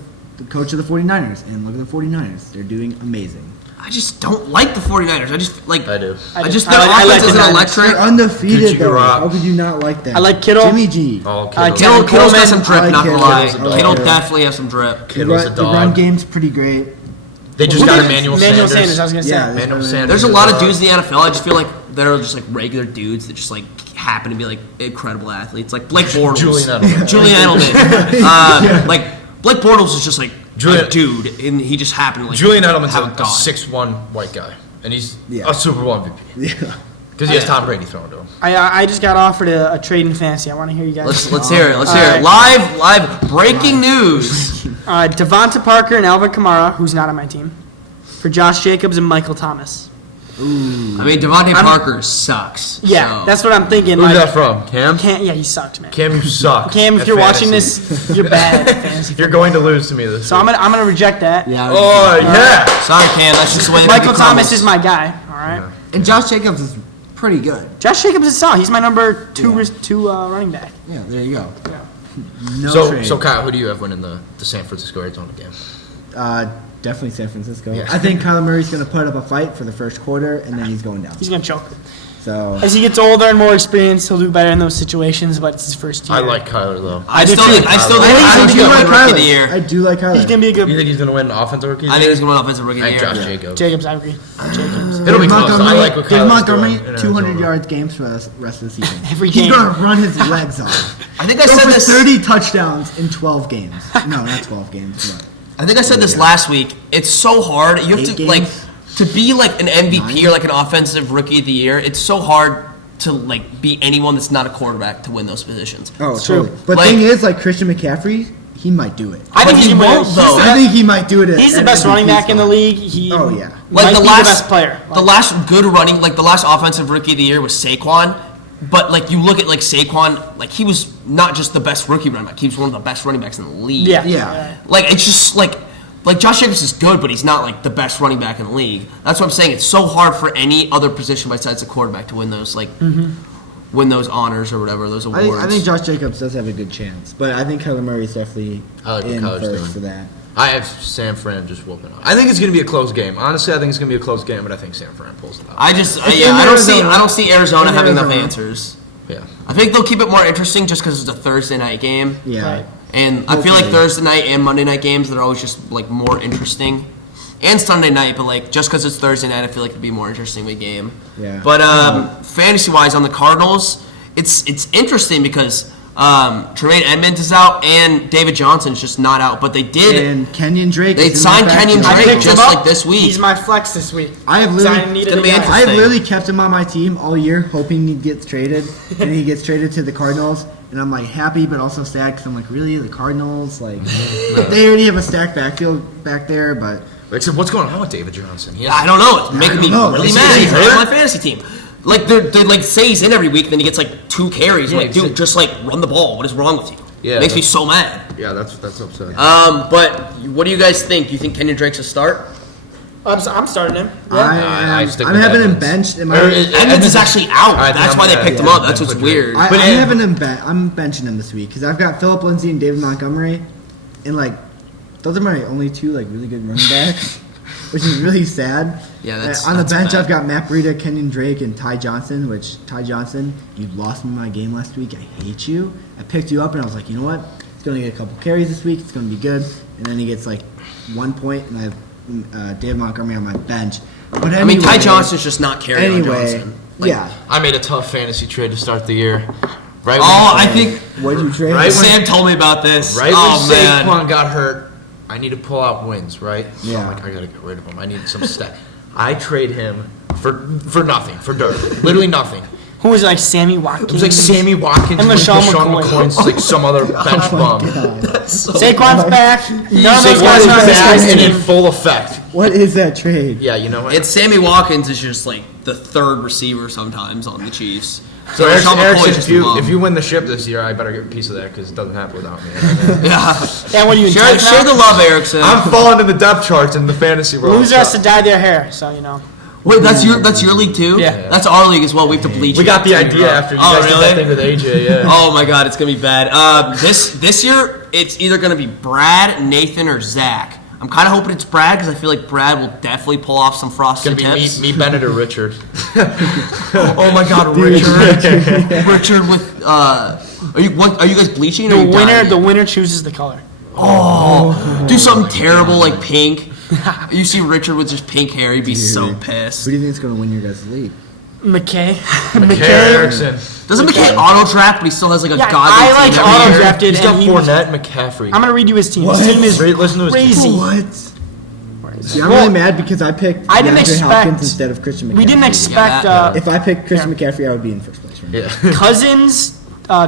coach of the 49ers. And look at the 49ers. They're doing amazing. I just don't like the 49ers. I just like I do. I just I their like offense the isn't Niners. They're electric. undefeated, Could you though. rock? How could you not like them? I like Kittle. Jimmy G. Oh, Kittle. Kittle's got Coleman. some drip, I like not gonna Kittle. lie. Kittle's a dog. Kittle Yeah. definitely has some drip. Kittle's a The run dog. game's pretty great. They just Look got at Emmanuel Sanders. Sanders. I was gonna say. Yeah, Emmanuel Sanders. There's a lot of dudes in the NFL. I just feel like they're just like regular dudes that just like happen to be like incredible athletes, like Blake Bortles, Julian Edelman. Julian Edelman. Like Blake Bortles is just like Julian- a dude, and he just happened to like Julian Edelman's have a a god. 6'1" white guy, and he's Yeah. a Super Bowl MVP Yeah. because he has Tom Brady thrown to him. I just got offered a trade in fantasy. I want to hear you guys. Let's hear it. Let's hear it. Live breaking news. Devonta Parker and Alvin Kamara, who's not on my team, for Josh Jacobs and Michael Thomas. I mean, Devontae Parker sucks. Yeah, so. that's what I'm thinking. Who's like, that from? Cam? Yeah, he sucked, man. Cam, you suck. Cam, if at you're watching fantasy. this, you're bad at fantasy. You're going to lose to me this So I'm gonna reject that. Yeah. Oh, yeah. Sorry, Cam. That's just the way the Michael cookie Thomas crumbles. is my guy. All right. And Josh Jacobs is pretty good. Josh Jacobs is solid. He's my number two Yeah. running back. Yeah, there you go. No So, trade. so Kyle, who do you have winning the San Francisco Arizona game? Definitely San Francisco. Yeah. I think Kyler Murray's going to put up a fight for the first quarter, and then he's going down. He's gonna choke. So As he gets older and more experienced, he'll do better in those situations. But it's his first year. I like Kyler though. I do still too. think I he's do gonna like win Rookie of the Kyler. Year. I do like Kyler. He's gonna be a You good. think he's going to win offensive rookie? I think he's gonna win offensive rookie of I the think year. Josh Jacobs. Jacobs, I agree. Jacobs. It'll be close. I like what Dave Kyler's Montgomery, doing in 200 Arizona. yard games for the rest of the season. Every He's game. going to run his legs off. I think I Go said for this. 30 touchdowns in 12 games. No, not 12 games. But I think I said this last week. It's so hard. You have 8 to games? like to be like an MVP 9? or like an offensive rookie of the year. It's so hard to like be anyone that's not a quarterback to win those positions. Oh, It's true. totally. But Like- thing is, like Christian McCaffrey he might do it. I think But he he can won't, though. I think he might do it. He's at the best MVP running back in the spot. league. He Oh, yeah. might Like be the best player. The last good running, like the last offensive rookie of the year was Saquon. But like you look at like Saquon, like he was not just the best rookie running back, he was one of the best running backs in the league. Yeah. Yeah. Like it's just like Josh Jacobs is good, but he's not like the best running back in the league. That's what I'm saying. It's so hard for any other position besides the quarterback to win those win those honors or whatever, those awards. I think Josh Jacobs does have a good chance, but I think Kyler Murray is definitely I like what in Kyler's first doing. for that. I have San Fran just whooping up. I think it's going to be a close game. Honestly, I think it's going to be a close game, but I think San Fran pulls it out. I don't see Arizona having enough answers. Yeah. I think they'll keep it more interesting just because it's a Thursday night game. Yeah. Right. And I feel like Hopefully. Thursday night and Monday night games, they're always just like more interesting. And Sunday night, but like just because it's Thursday night, I feel like it'd be a more interesting of a game. Yeah. But fantasy wise, on the Cardinals, it's interesting because Tremaine Edmonds is out and David Johnson's just not out. But they did. And Kenyon Drake. They is in signed that Kenyon backfield. Drake I picked just him up. like this week. He's my flex this week. I have So I literally, needed gonna a be guy. interesting. I have literally kept him on my team all year, hoping he gets traded, and he gets traded to the Cardinals. And I'm like happy, but also sad because I'm like, really, the Cardinals? Like, they already have a stacked backfield back there, but Except what's going on with David Johnson? He I don't know. It's making me don't know. really Is mad. he He's hurt? on my fantasy team. Like they like say he's in every week, then he gets like 2 carries. I'm Yeah, like, dude, just like run the ball. What is wrong with you? Yeah, It makes me that's- so mad. Yeah, that's upsetting. But what do you guys think? You think Kenyon Drake's a start? I'm starting him. I stick I'm with having him Edmonds. benched. In Or my, Edmonds is actually out. I think That's I'm why they gonna- picked him yeah, up. That's I'm what's gonna put weird. I'm But having him. I'm benching him this week because I've got Philip Lindsay and David Montgomery, and like those are my only 2 like really good running backs, which is really sad. Yeah, that's- on the that's bench. bad. I've got Matt Breida, Kenyon Drake, and Ty Johnson. Which Ty Johnson, you lost me my game last week. I hate you. I picked you up and I was like, you know what? He's gonna get a couple carries this week. It's gonna be good. And then he gets like 1 point, and I have David Montgomery on my bench. But anyway, I mean, Ty Johnson's just not carrying on Anyway, Johnson. Like, yeah. I made a tough fantasy trade to start the year. Right. Oh, when, I think What did you trade? Right when- Sam told me about this. Right Oh when man. Saquon got hurt, I need to pull out wins, right? So Yeah. I'm like, I gotta get rid of him. I need some stat. I trade him for nothing, for dirt. Literally nothing. Who was it, like Sammy Watkins? It was like Sammy Watkins And with LaShawn LaShawn McCoy. McCoy's like some other bench bum. Saquon's back. None of those Saquon guys is are on this back guy's and in team. full effect. What is that trade? Yeah, you know what? And Sammy Watkins is just like the 3rd receiver sometimes on the Chiefs. So LaShawn McCoy's Erickson, just if a bum. you win the ship this year, I better get a piece of that because it doesn't happen without me. Yeah. And what are you in Share, tenth share now? the love, Erickson. I'm falling in the depth charts in the fantasy world. Loser has to dye their hair, so you know. Wait, that's your league too? Yeah. That's our league as well. We have to bleach. We it. got the It's gonna be idea rough. after you Oh, guys did that thing with AJ. Yeah. Oh my god, it's gonna be bad. This year it's either gonna be Brad, Nathan, or Zach. I'm kind of hoping it's Brad because I feel like Brad will definitely pull off some It's frosted gonna be tips. me, Bennett, or Richard. Oh my god, Richard! Richard with are you guys bleaching? Or are you dyeing The it? winner chooses the color. Do something terrible like pink. You see Richard with just pink hair, he'd be so pissed. Who do you think is going to win your guys' league? McKay. McKay Erickson. Doesn't McKay auto draft, but he still has like a Yeah, godly I team like every auto year? drafted. He's got and he was- Fournette, McCaffrey. I'm gonna read you his team. What? His team is Listen to his crazy. What? See, I'm Well, really mad because I picked I didn't DeAndre expect- Hopkins instead of Christian McCaffrey. We didn't expect If I picked Christian McCaffrey, I would be in first place. Right? Yeah. Cousins,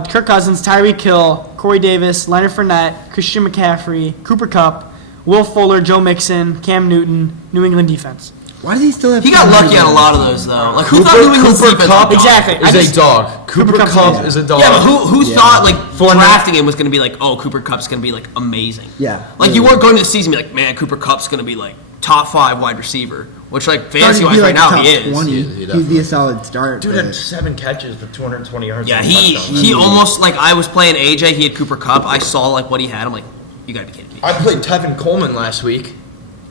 Kirk Cousins, Tyreek Hill, Corey Davis, Leonard Fournette, Christian McCaffrey, Cooper Kupp, Will Fuller, Joe Mixon, Cam Newton, New England defense. Why does he still have? He got lucky on a lot of those though. Like who thought New England's Cooper defense Kupp was Exactly. I is just- a dog. Cooper Kupp's Kupp yeah. is a dog. Yeah, but who Yeah. thought like Fournette. drafting him was going to be like, oh, Cooper Kupp's going to be like amazing? Yeah. Like you weren't going to the season and be like, man, Cooper Kupp's going to be like top 5 wide receiver, which like fantasy He'd wise be, right like, now top he is. 20. He He'd be a solid start. Dude but- had 7 catches for 220 yards. Yeah, and a he touchdown. almost like I was playing AJ, he had Cooper Kupp. I saw like what he had. I'm like, you got to be kidding me. I played Tevin Coleman last week.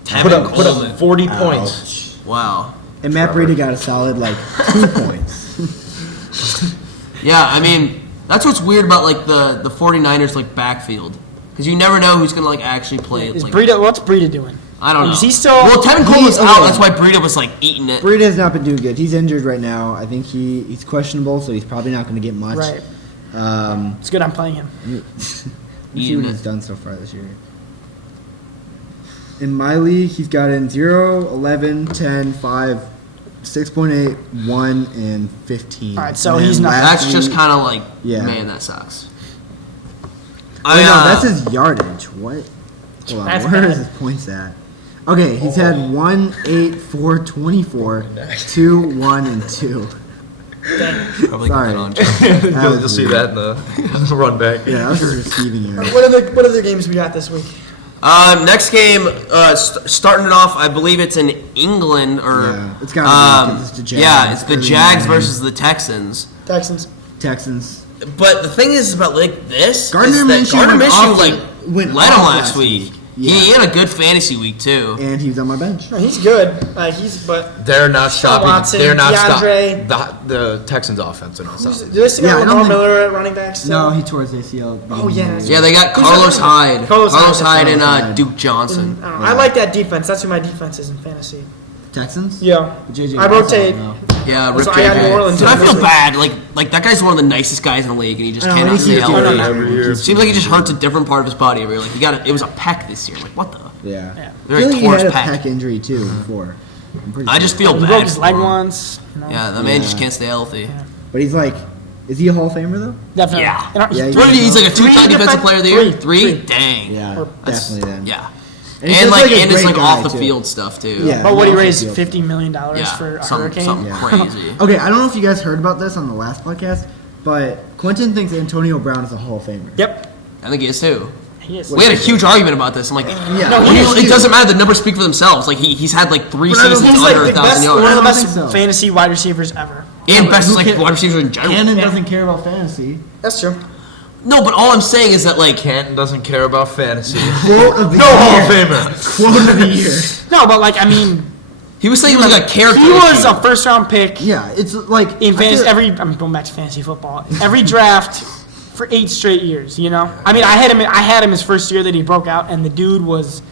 Tevin Put up Coleman. 40 points. Wow. and Matt Trevor. Breida got a solid like 2 points. Yeah, I mean, that's what's weird about like the 49ers like backfield. Because you never know who's going to like actually play. Is Like, Breida? What's Breida doing? I don't know. Is he still? Well, Tevin Coleman's okay. out. That's why Breida was like eating it. Breida has not been doing good. He's injured right now. I think he's questionable, so he's probably not going to get much. Right. Um, It's good. I'm playing him. let's see Eating what it. he's done so far this year. In my league, he's got in 0, 11, 10, 5, 6.8, 1, and 15. All right, so And he's then not- last That's just week- kind of like, Yeah. man, that sucks. that's his yardage. What? Hold on, That's where bad. is his points at? Okay, he's had 1, 8, 4, 24, 2, 1, and 2. Probably Sorry. keep it on, Joe. You'll see that in the run back. Yeah, that was his receiving yard. What other games we got this week? Next game, starting it off, I believe it's in England or Yeah, it's gotta be, 'cause it's the Jags. yeah, it's the Early Jags morning. versus the Texans. Texans. Texans. But the thing is about like this, Gardner is that Minshew Gardner went Minshew off- like went led him off last week. Yeah. He had a good fantasy week too. And he was on my bench. No, he's good. But They're not stopping. Watson, They're not DeAndre. stopping. The Texans' offense are not do stopping. they still Yeah, I have don't Lamar think- Miller at running back still? No, he tore his ACL. Oh, yeah. Yeah, they got Who's Carlos that? Hyde, Carlos Hyde, and Carlos Hyde. Duke Johnson. I don't know. I like that defense. That's who my defense is in fantasy. Texans? Yeah. JJ I Watt's rotate. out now. Yeah, That's Rip why I got J. New Orleans Dude, I in feel this week. bad. Like that guy's one of the nicest guys in the league, and he just I know, cannot he stay keeps healthy. getting every year. Seems like he just hurts a different part of his body every year. Like it was a pec this year. Like what the? Yeah. Yeah. I Very feel like he torn had a pec. pec injury too before. I'm pretty I sure. just feel He bad. broke his for leg him. once. You know? Yeah, that man just Yeah. can't stay healthy. But he's like, is he a Hall of Famer though? Definitely. Yeah. Yeah, What did he? He's like a Three two-time defensive defense- player of the year. three. Dang. Yeah, That's- definitely then. Yeah. And he's And just like a and it's great like guy, off the too. field stuff too. Yeah. But what he off the raised field. $50 million Yeah. for a Something hurricane. Yeah. crazy. Okay, I don't know if you guys heard about this on the last podcast, but Quentin thinks Antonio Brown is a Hall of Famer. Yep. I think he is too. He is. We had a huge argument about this. I'm like, Yeah. No, when he you- is it huge. doesn't matter. The numbers speak for themselves. Like he's had like 3 But I don't seasons think He's under like the 1,000 best, yards. one of the I don't best think so. fantasy wide receivers ever. And best who like can- wide receivers in general. Cannon Yeah. doesn't care about fantasy. That's true. No, but all I'm saying is that like Canton doesn't care about fantasy. Quote of the No Hall of year. Famer. Quote of the year. No, but like, I mean, he was saying it was like a character. he was issue. a first round pick Yeah, it's like in I fantasy. feel- I'm going back to fantasy football. Every draft for 8 straight years, you know? I mean, I had him his first year that he broke out, and the dude was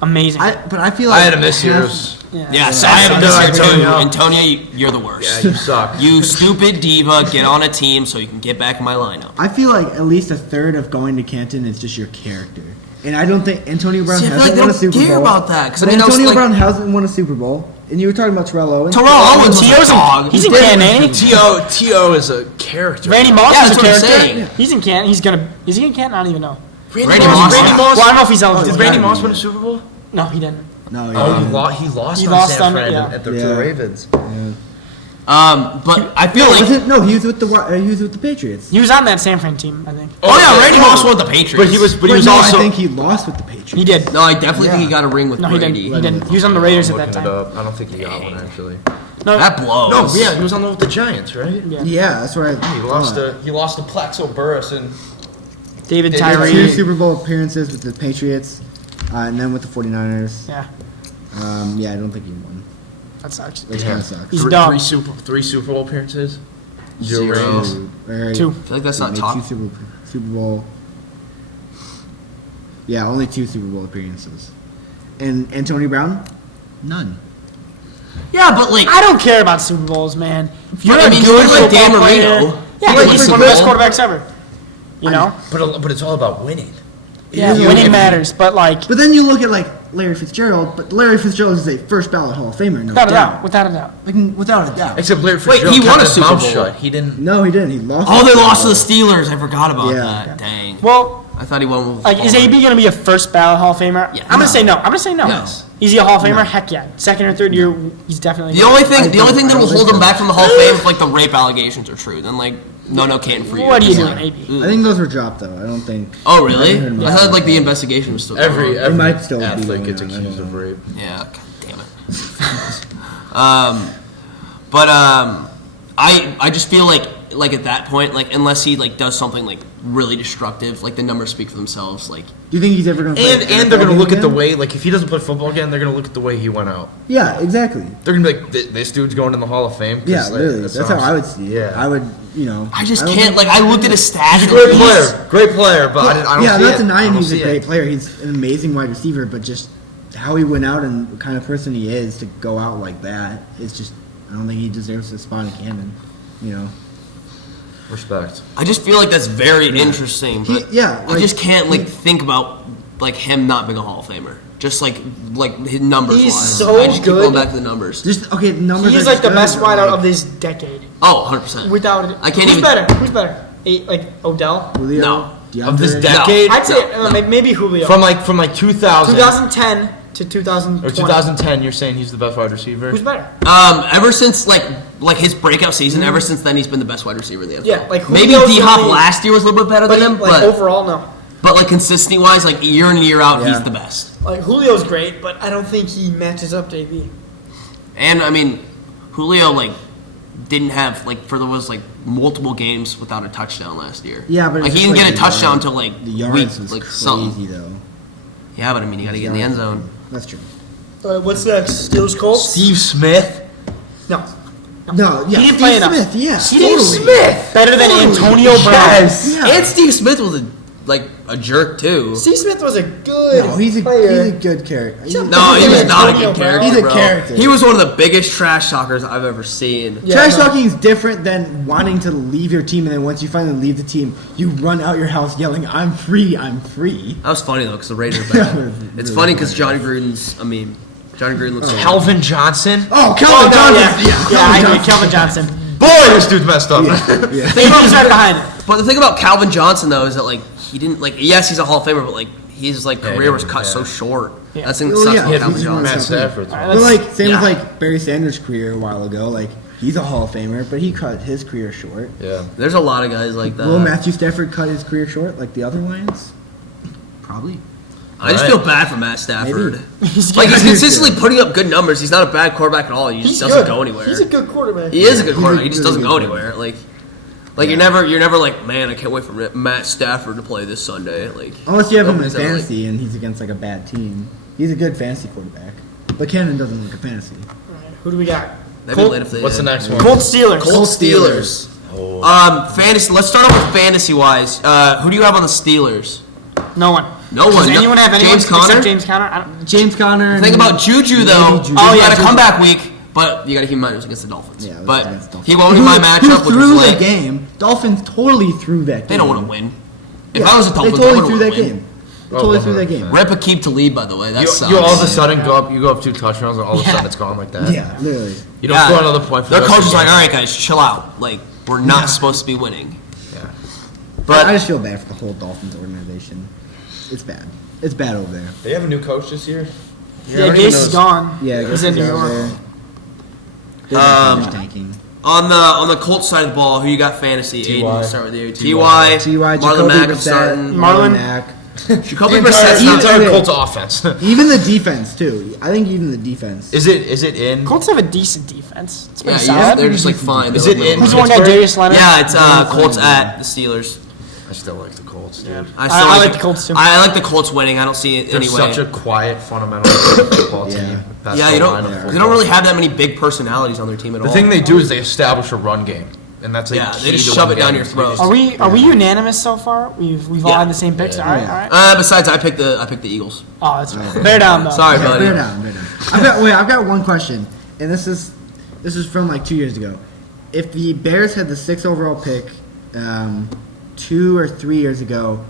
amazing. but I feel like I had him this year. Yeah, so I have him No, this year too. Antonio. Antonio, you're the Yeah, worst. you suck. You stupid diva, get on a team so you can get back in my lineup. I feel like at least a third of going to Canton is just your character. And I don't think Antonio Brown See, I feel hasn't like they won a don't Super care Bowl. about that, 'cause, I But mean, that was Antonio like- Brown hasn't won a Super Bowl. And you were talking about Terrell Owens. Terrell Owens was T.O.'s a dog. He's in He did Canton, win ain't he? T.O. is a character. Randy Moss Yeah, is a that's what I'm character. saying. He's in Canton. Is he in Canton? I don't even know. Randy Moss. Randy Yeah. Moss. Well, I don't know if he's eligible. Did Randy Moss win a Super Bowl? No, he didn't. No, Oh, yeah. he lost He on lost San on it, Fran yeah. to Yeah. the Ravens. But I feel like. No, he was with the Patriots. He was on that San Fran team, I think. Oh yeah, Randy Moss won with the Patriots. But he was no, also. I think he lost with the Patriots. He did. No, I definitely think he Yeah. got a ring with No, he Brady. didn't. He didn't. He was on the Raiders at that Looking it time. up. I don't think he got one actually. No, That blows. No, yeah, he was on with the Giants, right? yeah. Yeah, that's where I He lost to Plaxico Burress and David David two Tyree. Super Bowl appearances with the Patriots, and then with the 49ers. Yeah, Yeah, I don't think he won, that sucks. which kind of sucks. He's dumb. three Super Bowl appearances. Zero. rings. Or- 2. I feel like that's not made top. two Super Bowl. Yeah, only 2 Super Bowl appearances. And Antonio Brown, none. Yeah, but like. I don't care about Super Bowls, man. If you're I a mean, good you look like Dan football Marino. player, yeah, He won he's Super one of the best Bowl. quarterbacks ever. You know, But it's all about winning. yeah, Yeah, winning if- matters, but like, But then you look at like Larry Fitzgerald, but Larry Fitzgerald is a first ballot Hall of Famer, no without a doubt. doubt, without a doubt. Like, without a doubt. Except Larry Wait, Fitzgerald he kept won a his Super mouth Bowl. shut. He didn't. No, he didn't. He lost. Oh, they the lost to the Super Bowl. Steelers. I forgot about Yeah. that. Dang. Well, I thought he won with. like, is AB gonna be a first ballot Hall of Famer? Yeah. I'm gonna say no. I'm gonna say no. Yes. Is he a Hall of Famer? No. Heck yeah. Second or third year, he's definitely. The only thing I that don't will think hold him so. back from the Hall of Fame is like the rape allegations are true. Then like no Canton for you. What are you It's doing, like, AB? ooh. I think those were dropped though. I don't think. Oh really? I haven't heard I thought about like the that. investigation was still Every going on. might still be athlete going gets on, I accused don't of know. rape. Yeah. God damn it. I just feel like at that point, like unless he like does something like really destructive, like the numbers speak for themselves. Like Do you think he's ever going to play? And they're gonna NFL look at the again? way, like if he doesn't play football again, they're gonna look at the way he went out. Yeah, exactly. They're gonna be like, this dude's going in the Hall of Fame. 'cause, Yeah, like, literally. That's how I would see it. Yeah. I would, you know. I just don't can't. think- Like I looked at his stats. He's a and great player, but I don't Yeah, see not it. denying I don't he's a see great it. player. He's an amazing wide receiver, but just how he went out and the kind of person he is to go out like that, it's just I don't think he deserves a spot in Cannon. You know. Respect. I just feel like that's very interesting. But yeah, I like, just can't like think about like him not being a Hall of Famer. Just like his numbers. He's wise. so I just keep good. going back to the numbers. Just okay. The numbers. He's are like the good, best but, wideout like, of this decade. Oh, 100%. Without it. I can't Who's even- better? Who's better? Like Odell? Julio, No. of this Younger. decade. I'd say maybe Julio. From like 2000 2010 to 2020. or 2010, you're saying he's the best wide receiver? Who's better? Ever since like his breakout season, ever since then he's been the best wide receiver in the NFL. Yeah, like maybe Julio's D-Hop only- last year was a little bit better than him, like but overall, no. like consistency wise, like year in and year out, Yeah. he's the best. Like Julio's great, but I don't think he matches up to AB. And I mean, Julio like didn't have there was like multiple games without a touchdown last year. Yeah, but like it's he just, didn't like, get a the touchdown yard- until like The yards week was like crazy something. though. Yeah, but I mean, you got to get in the end zone. That's true. What's next? Steelers Colts? Steve Smith. No. No, yeah, He didn't Steve play enough. Smith, yeah, Steve totally. Smith better than Totally. Antonio Brown. Yes. Yeah. And Steve Smith was a jerk too. Steve Smith was a good No, he's a player. good character. He's a- No, he was not a Antonio good Brown. character. He's a bro. character. He was one of the biggest trash talkers I've ever seen. Yeah, Trash no. talking is different than wanting to leave your team, and then once you finally leave the team, you run out your house yelling, "I'm free, I'm free." That was funny though, because the Raiders are That bad. was It's really funny because funny. Johnny Gruden's. I mean, Johnny Gruden looks. so Calvin Johnson. Oh, Oh, Calvin no, Johnson! yeah, I agree. Kelvin Johnson. Boy, this dude's messed up. Yeah. They were right behind it. But the thing about Calvin Johnson though is that like he didn't like. Yes, he's a Hall of Famer, but like his Yeah, career was cut yeah. so short. Yeah. That's the thing that Well, sucks yeah, about yeah, Calvin he's Johnson. Matt Johnson. Stafford. All right, But like same Yeah. with like Barry Sanders' career a while ago. Like he's a Hall of Famer, but he cut his career short. Yeah. There's a lot of guys like that. Will Matthew Stafford cut his career short like the other Lions? Probably. I just Alright. feel bad for Matt Stafford. Maybe. He's Like he's good. consistently putting up good numbers. He's not a bad quarterback at all. He just He's doesn't good. go anywhere. He's a good quarterback. He is a good He's a quarterback. He just really doesn't good go quarterback. anywhere. Like you're never like, man, I can't wait for Matt Stafford to play this Sunday. Like Unless you have him in nobody's ever, like- fantasy and he's against like a bad team. He's a good fantasy quarterback. But Cannon doesn't look a fantasy. All right, who do we got? That'd be lit if they What's the did. next one? Colts Steelers. Colts Steelers. Oh. Fantasy. Let's start off with fantasy wise. Who do you have on the Steelers? No one. No Does one. anyone have anyone James Conner? except James Conner? I don't, James Conner. The thing about Juju though, Juju. oh Oh, he yeah, had a Juju. comeback week, but you got to keep in mind it was against the Dolphins. Yeah, it was but against Dolphins. he won't be my matchup, Who which threw was that lit. game? Dolphins totally threw that game. They don't want to win. If Yeah, I was a they Dolphins, I totally would threw that win. game. They totally threw that game. Rip Akeem to lead, by the way. That You, sucks. you all of a sudden go up 2 touchdowns, and all of a Yeah. sudden it's gone like that. Yeah, literally. You don't Yeah. score another point. For Their the coach rest is of like, the all game. right, guys, chill out. Like, we're not supposed to be winning. Yeah. But I just feel bad for the whole Dolphins organization. It's bad. It's bad over there. They have a new coach this year. yeah, Gase is gone. Yeah, He's in New Gase is out York. there. They're tanking. on the Colts side of the ball, who you got fantasy? T.Y. Aiden, we'll start with you. T.Y. T.Y. Marlon Jacoby Mack, I'm Brissett, starting. Marlon. Mack. Jacoby The Brissett's even- not. entire okay. Colts offense. Even the defense too. I think even the defense. Is it in? Colts have a decent defense. It's pretty Yeah, solid. they're just like fine. Is They're it like in- Who's the little- one guy, Pittsburgh? Darius Leonard? Yeah, it's Colts Leonard. at the Steelers. I still like the Colts, dude. I like the Colts, too. I like the Colts winning. I don't see it They're anyway. such a quiet, fundamental football Yeah. team. That's Yeah, the you line don't. of They football. don't really have that many big personalities on their team at all. The thing they do is they establish a run game, and that's like Yeah, key they just to shove win it down games. your throat. Are we unanimous so far? We've all Yeah. had the same picks. Yeah. All right, all right. Besides, I picked the Eagles. Oh, that's right. Bear down though. Sorry, Okay, buddy. bear down, bear down. I've got one question, and this is from like 2 years ago. If the Bears had the 6th overall pick 2 or 3 years ago,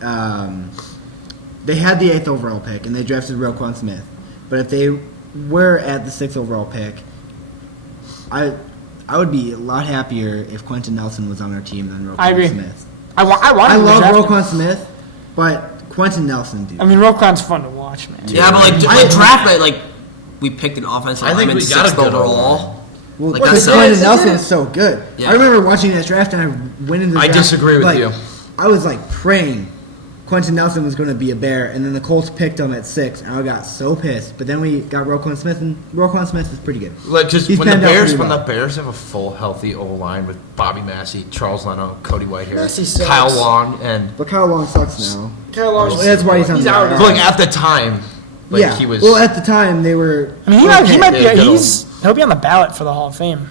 they had the 8th overall pick and they drafted Roquan Smith. But if they were at the 6th overall pick, I would be a lot happier if Quentin Nelson was on our team than Roquan I agree. Smith. I want I him to love draft him. Roquan Smith, but Quentin Nelson, dude. I mean, Roquan's fun to watch, man. Yeah, but like draft night, like we picked an offensive I think lineman we got a 6th good overall. Well, Like, because that's Quentin so- Nelson is so good. Yeah. I remember watching that draft and I went into the I draft, disagree with like, you. I was like praying Quentin Nelson was going to be a Bear, and then the Colts picked him at 6, and I got so pissed. But then we got Roquan Smith, and Roquan Smith is pretty good. Like, because He's when the panned out Bears pretty well. have a full, healthy O line with Bobby Massey, Charles Leno, Cody Whitehair, Massey sucks. Kyle Long, and But Kyle Long sucks now. Kyle Long's- That's why he's on the out. IR. but, like at the time, like yeah. he was. Well, at the time they were. I mean, he might be. Yeah, good He'll be on the ballot for the Hall of Fame.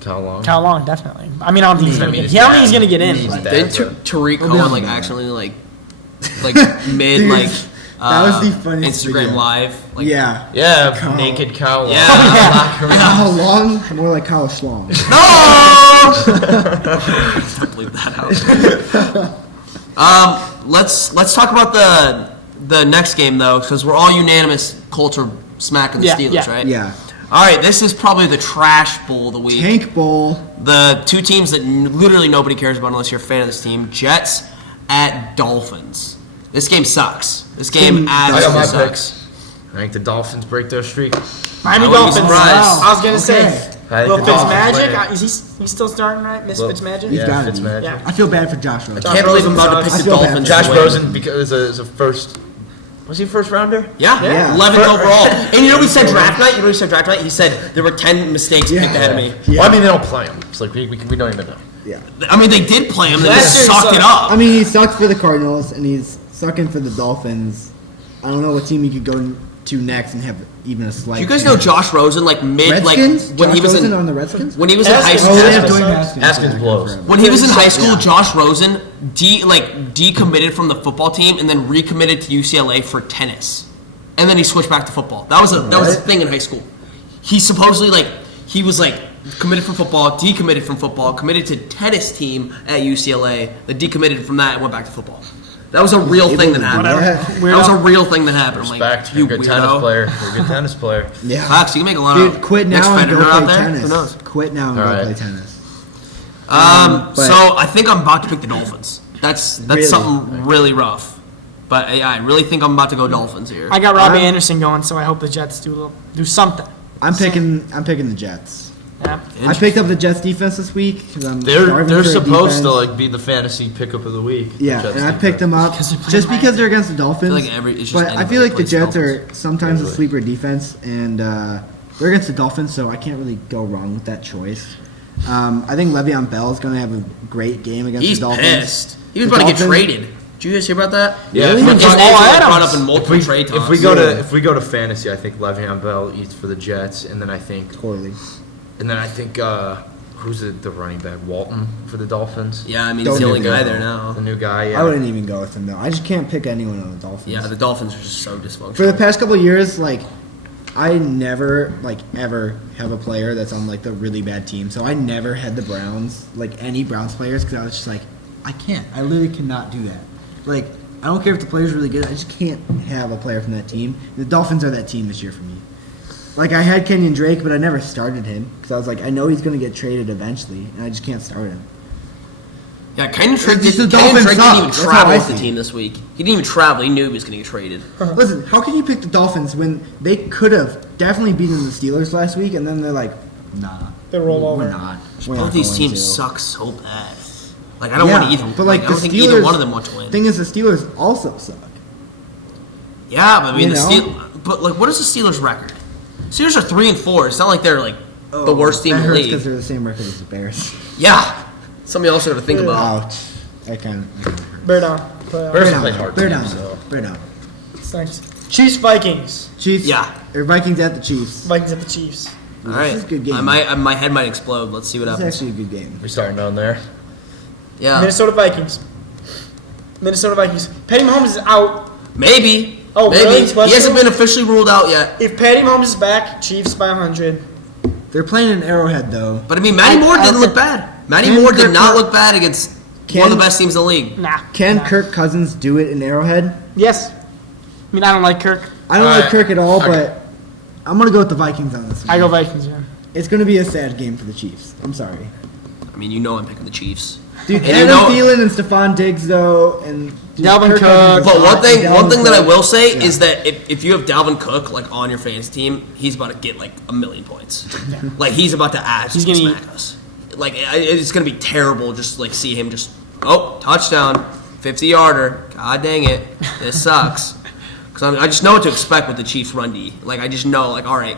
Kyle Long. Kyle Long, definitely. I mean, I don't think he's I gonna mean, get. his I don't think he's dad- gonna get in. his but- dad- Didn't Tariq We'll be Cohen on like that. actually like mid Dude, like that was the funniest Instagram video. live? Like, Yeah. Yeah, Kyle. naked Kyle Long. Yeah. in the locker room. Kyle Long, more like Kyle Schlong. No! Don't believe that out. Let's talk about the next game though, because we're all unanimous. Colts are smacking the Yeah, Steelers, yeah. right? Yeah. All right, this is probably the trash bowl of the week. Tank Bowl. The two teams that literally nobody cares about unless you're a fan of this team: Jets at Dolphins. This game sucks. This game I got absolutely my sucks. picks. I think the Dolphins break their streak. Miami I wouldn't be Dolphins. surprised. I was gonna say, I think little the Dolphins Fitzmagic. win. Is he still starting right? Miss Fitzmagic. He's gotta be. Fitzmagic. Yeah. I feel bad for Josh Rosen. I can't believe I'm about to pick I the feel bad Dolphins. for to Josh win. Rosen because is a first. Was he a first rounder? Yeah, Yeah. 11th overall. And you know what he said draft night? He said there were 10 mistakes picked ahead of me. Yeah. Well, I mean, they don't play him. It's like we don't even know. Yeah. I mean, they did play him. They Last just year he sucked it sucked. up. I mean, he sucked for the Cardinals, and he's sucking for the Dolphins. I don't know what team he could go to next and have even a slight. You guys know Josh Rosen, like mid, Redskins? like when he Josh was Rosen in on the Redskins? when he was in high Haskins. school. Oh, they have Haskins. Dwayne Haskins. Haskins Yeah, blows. forever. When he was in high Yeah. school, Josh Rosen decommitted from the football team and then recommitted to UCLA for tennis, and then he switched back to football. That was a thing in high school. He supposedly he was committed from football, decommitted from football, committed to tennis team at UCLA, then decommitted from that and went back to football. That was a real thing that happened. Whatever. That was a real thing that happened. I'm Respect. like, you You're a good tennis weirdo. player. You're a good tennis player. Yeah. Fox, you can make a lot Dude, of quit next now and go Federer out play there. tennis. Who knows? Quit now and All go right. play tennis. but- So I think I'm about to pick the Dolphins. That's Really? something really rough. But yeah, I really think I'm about to go Dolphins here. I got Robbie I'm- Anderson going, so I hope the Jets do something. I'm picking the Jets. Yeah. I picked up the Jets defense this week because I'm They're starving for a supposed to defense. be the fantasy pickup of the week. Yeah, the Jets and I defense. picked them up 'Cause they're playing just Miami. because they're against the Dolphins. I feel like it's just but I anybody feel like the plays Jets Dolphins. are sometimes a Really. sleeper defense, and they're against the Dolphins, so I can't really go wrong with that choice. I think Le'Veon Bell is going to have a great game against He's the Dolphins. pissed. He was The about to get Dolphins- traded. Did you guys hear about that? Yeah, Really? if we- His if- name's All been brought Adams. up in multiple trade talks. If we go Yeah. to fantasy, I think Le'Veon Bell eats for the Jets, and then I think Poorly. who's the running back? Walton for the Dolphins. Yeah, I mean Don't he's the only even guy know. there now. The new guy. Yeah. I wouldn't even go with him though. I just can't pick anyone on the Dolphins. Yeah, the Dolphins are just so dysfunctional. For the past couple of years, I never ever have a player that's on the really bad team. So I never had the Browns, any Browns players, because I was just I can't. I literally cannot do that. I don't care if the player's really good. I just can't have a player from that team. The Dolphins are that team this year for me. I had Kenyon Drake, but I never started him because I was I know he's going to get traded eventually, and I just can't start him. Yeah, Kane Drake It's the didn't Dolphins even suck. That's how travel I with the see it. team this week. He didn't even travel. He knew he was going to get traded. Listen, how can you pick the Dolphins when they could have definitely beaten the Steelers last week, and then they're nah. They roll We're over. not. We're Both not these going teams to. suck so bad. I don't want to either. But I don't think either one of them want to win. Thing is, the Steelers also suck. Yeah, but I mean You the know? Steelers. But what is the Steelers' record? Steelers are 3-4. It's not like they're the worst team that in the hurts league. because they're the same record as the Bears. Yeah, something else you got to think about. Ouch. That kind of. Bear down. Playoffs. Bears Bear played down. hard Bear team, down. so. Bear down. It's nice. Chiefs Vikings. Chiefs. Yeah. Or Vikings at the Chiefs. Vikings at the Chiefs. All right, This is a good game. my head might explode. Let's see what This is happens. actually a good game. We're starting down there. Yeah, Minnesota Vikings. Patty Mahomes is out. maybe. Oh, maybe. really? He hasn't been officially ruled out yet. If Patty Mahomes is back, Chiefs by 100. They're playing in Arrowhead though. But I mean, Matty Moore didn't look bad. Matty Can Moore did Kirk- not look bad against one of the best teams in the league. Nah. Can nah. Kirk Cousins do it in Arrowhead? Yes. I mean, I don't like Kirk. I don't like Alright. Kirk at all, Okay. but I'm gonna go with the Vikings on this one. I go Vikings, yeah. It's gonna be a sad game for the Chiefs. I'm sorry. I mean, you know I'm picking the Chiefs. Dude, And you Adam know- Thielen and Stephon Diggs though, and Dalvin Kirk Cook. Cousins is But hot, and one Dalvin thing that I Cook- will say Yeah. is that if you have Dalvin Cook on your fantasy team, he's about to get 1,000,000 points. He's about to He's gonna smack us. It's gonna be terrible. Just see him just touchdown, 50-yarder. God dang it, this sucks. Because I just know what to expect with the Chiefs run D. I just know all right,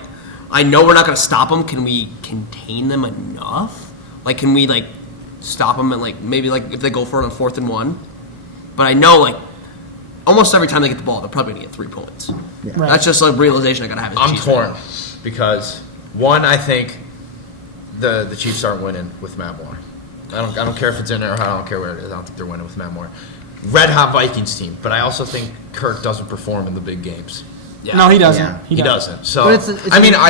I know we're not gonna stop them. Can we contain them enough? Can we stop them at maybe if they go for it on 4th and 1? But I know almost every time they get the ball, they're probably gonna get 3 points. Yeah. Right. That's just a realization I gotta have. As a I'm Chiefs torn fan. because one, I think the Chiefs aren't winning with Matt Moore. I don't care if it's in there or I don't care where it is. I don't think they're winning with Matt Moore. Red hot Vikings team, but I also think Kirk doesn't perform in the big games. Yeah. No, he doesn't. Yeah. He He doesn't. doesn't. So But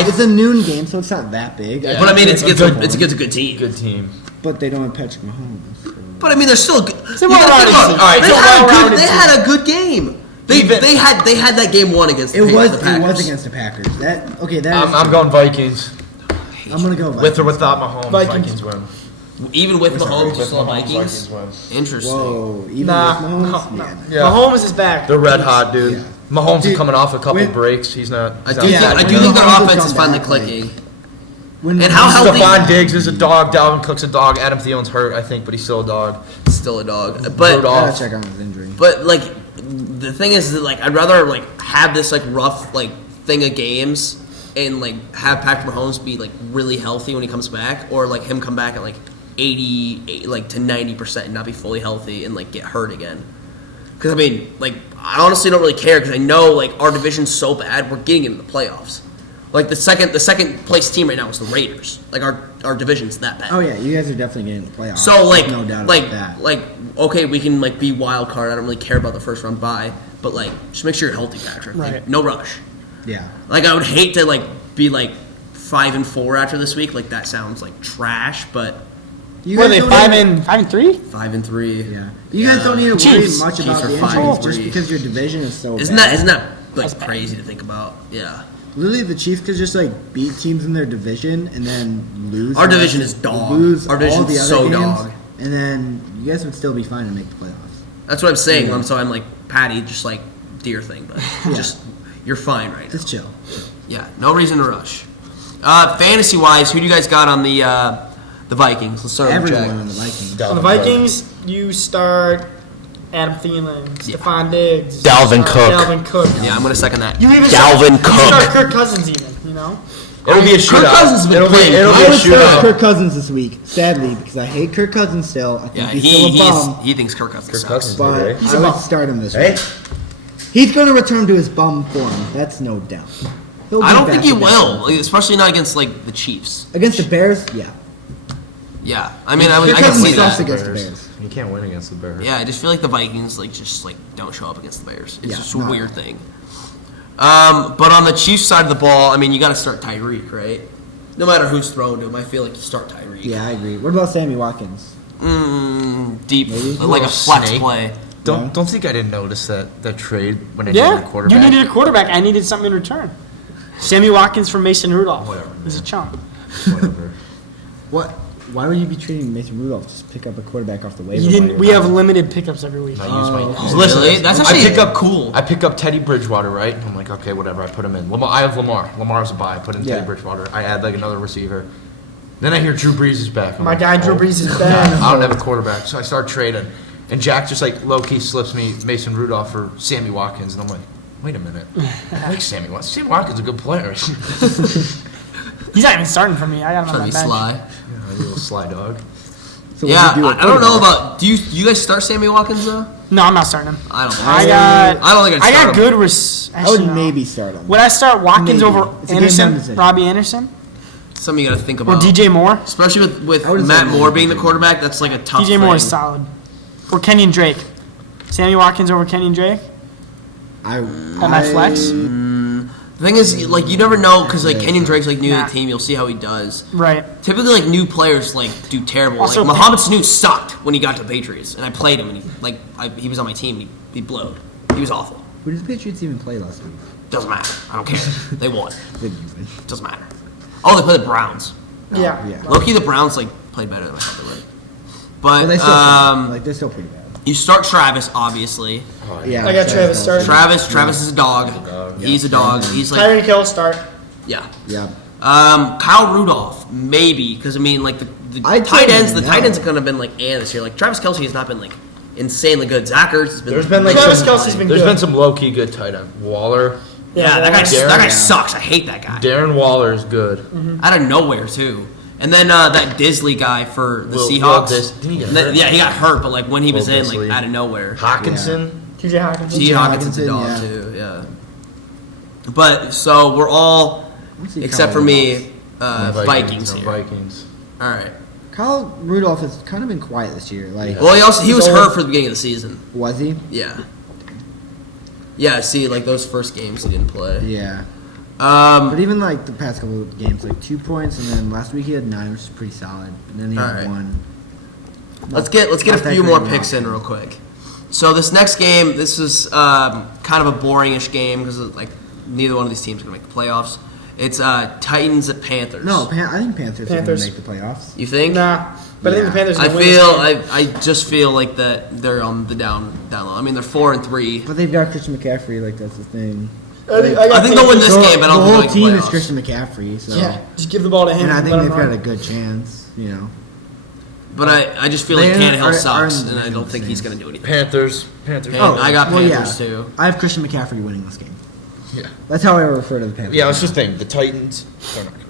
it's a noon game, so it's not that big. Yeah. But I mean, it's It's against a good team. good team. But they don't have Patrick Mahomes. So. But I mean, they're still good. a well-rounded team. All right, They had a good game. They had that game won against the Packers. It was against the Packers. That is I'm true. going Vikings I'm gonna go Vikings. with or without Mahomes. Vikings. Vikings win. Even with With Mahomes, you Mahomes, still have Vikings? win. Interesting. Whoa, even Nah, with Mahomes? no. Yeah. Yeah. Mahomes is back. They're red hot, dude. Yeah. Mahomes Dude, is coming off a couple when- breaks. He's not. I do he's think, not- I when do think their Mahomes offense come is finally back, like, clicking. When And how healthy- Stephon Diggs is a dog. Dalvin Cook's a dog. Adam Thielen's hurt, I think, but he's still a dog. Still a dog. But Rudolph. I gotta check on his injury. But like, the thing is that like I'd rather like have this like rough like thing of games and like have Patrick Mahomes be like really healthy when he comes back, or like him come back at like 80 like to 90% and not be fully healthy and like get hurt again. Because I mean, like I honestly don't really care because I know like our division's so bad we're getting into the playoffs. Like the second place team right now is the Raiders. Like our division's that bad. Oh yeah, you guys are definitely getting the playoffs. So like, no doubt like, about that. like, okay, we can like be wild card. I don't really care about the first round bye, but like, just make sure you're healthy, Patrick. Like, Right. no rush. Yeah. Like, I would hate to like be like 5-4 after this week. Like that sounds like trash, but You What are they, don't 5-3? 5-3. Yeah. You guys don't need to worry Chiefs. much Chiefs about are the 5-3. injuries just because your division is so Isn't bad. that That's like bad. crazy to think about? Yeah. Literally, the Chiefs could just like beat teams in their division and then lose. Our the rest- division is dog. Lose Our all division's the other so games, dog. and then you guys would still be fine to make the playoffs. That's what I'm saying. Yeah. So I'm like Patty, just like do your thing, but just you're fine right now. Just chill. Yeah, no reason to rush. Fantasy wise, who do you guys got on the Vikings? Let's start with Everyone Jack. on the Vikings. On the Vikings, you start Adam Thielen, Yeah. Stephon Diggs, Dalvin you start Cook. Dalvin Cook. Yeah, I'm gonna second that. You even Dalvin start, You Cook. start Kirk Cousins even, you know? It'll be a shootout. Kirk Cousins has been it'll playing be, it'll good. be I a would start shootout. Kirk Cousins this week, sadly, because I hate Kirk Cousins still. I think Yeah, he's still a bum. he thinks Kirk Cousins Kirk sucks. Cousins. But He's I a would bum. start him this Hey, week. He's going to return to his bum form. That's no doubt. He'll I be don't think back he against will, them. especially not against like the Chiefs. Against the Bears, yeah. Yeah, I mean, I Kirk can Cousins see sucks that. against the Bears. You can't win against the Bears. Yeah, I just feel like the Vikings like just like don't show up against the Bears. It's Yeah, just a no. weird thing. But on the Chiefs side of the ball, I mean, you got to start Tyreek, right? No matter who's throwing to him, I feel like you start Tyreek. Yeah, I agree. What about Sammy Watkins? Deep, Maybe. like a Little flex snake. play. Don't think I didn't notice that trade when I needed a Yeah, quarterback. you needed a quarterback. I needed something in return. Sammy Watkins for Mason Rudolph. Whatever, He's a man. chump. Whatever. What? Why would you be trading Mason Rudolph? Just pick up a quarterback off the waiver. You didn't. We have limited pickups every week. I use my. Oh. Listen, that's actually I pick up cool. I pick up Teddy Bridgewater, right? I'm like, okay, whatever. I put him in. I have Lamar. Lamar's a buy. I put in Yeah. Teddy Bridgewater. I add like another receiver. Then I hear Drew Brees is back. I'm My like, guy Drew oh, Brees is God, back. I don't have a quarterback, so I start trading. And Jack just like low key slips me Mason Rudolph for Sammy Watkins, and I'm like, wait a minute. I like Sammy Watkins. Sammy Watkins is a good player. He's not even starting for me. I got him Trying on to my be bench. sly. A little sly dog. So what Yeah, do you do with I don't know quarterback? about. Do you guys start Sammy Watkins though? No, I'm not starting him. I don't. I don't think I'd I start got him. good. I would maybe start him. Would I start Watkins Maybe. over It's a game time Anderson, decision. Robbie Anderson, Something you got to think or about. DJ Moore? Especially with I would've Matt said Moore maybe being the DJ. quarterback, that's like a tough DJ Moore thing. is solid. Or Kenyon Drake. Sammy Watkins over Kenyon Drake I at my flex. The thing is, like, you never know because like Yeah. Kenyon Drake's like new to Nah. the team. You'll see how he does. Right. Typically, like new players like do terrible. Also- like Mohamed Sanu sucked when he got to the Patriots, and I played him, and he was on my team. And he blowed. He was awful. Who did the Patriots even play last week? Doesn't matter. I don't care. They won. Didn't even. Doesn't matter. Oh, they played the Browns. Yeah. Yeah. Low-key, the Browns like played better than I thought they would. But But they still they're still pretty bad. you start Travis, obviously. Yeah, I got Travis starting. Travis is a dog. He's a dog. He's like Tyreek Hill start. yeah. Yeah. Kyle Rudolph maybe because I mean like the I'd tight say ends. The no. tight ends have kind of been like this year. Like Travis Kelce has not been like insanely good. Zach Ertz has been. There's been like Travis some, Kelce's been There's good. been some low key good tight end. Waller. yeah, that guy Darren, sucks. I hate that guy. Darren Waller is good. Out of nowhere too. And then that Disley guy for the Will Seahawks. Didn't he get And then- hurt? yeah, he got hurt, but like when he was Will in, like Disley. out of nowhere. Hawkinson. TJ Hawkinson. T. Hawkinson's a dog Hawkinson, too. Yeah. But so we're all Let's see except Kyle for Rudolph. me, Vikings here. Vikings. All right. Kyle Rudolph has kind of been quiet this year. Like, Well, he was So- hurt for the beginning of the season. was he? Yeah. Yeah. See, like those first games he didn't play. Yeah. Um. But even like the past couple of games, like 2 points, and then last week he had 9, which is pretty solid. And then he had Alright. 1. Let's get Not a that few great more of an picks in option. real quick. So this next game, this is kind of a boring-ish game because like neither one of these teams are gonna make the playoffs. It's Titans at Panthers. No, I think Panthers are going Panthers. to make the playoffs. You think? Nah, but I think the Panthers. I Are gonna win this feel game. I just feel like that they're on the down low. I mean, they're 4-3. But they've got Christian McCaffrey, like that's the thing. I think they'll win this game, but I don't the think whole they'll team make is playoffs. Christian McCaffrey, so Yeah, just give the ball to him. and I think let him they've got run. a good chance. You know, But I just feel like They Tannehill are sucks, in and I don't the think he's same. going to do anything. Panthers. I got Panthers too. I have Christian McCaffrey winning this game. Yeah. That's how I refer to the Panthers. Yeah, I was just thinking the Titans.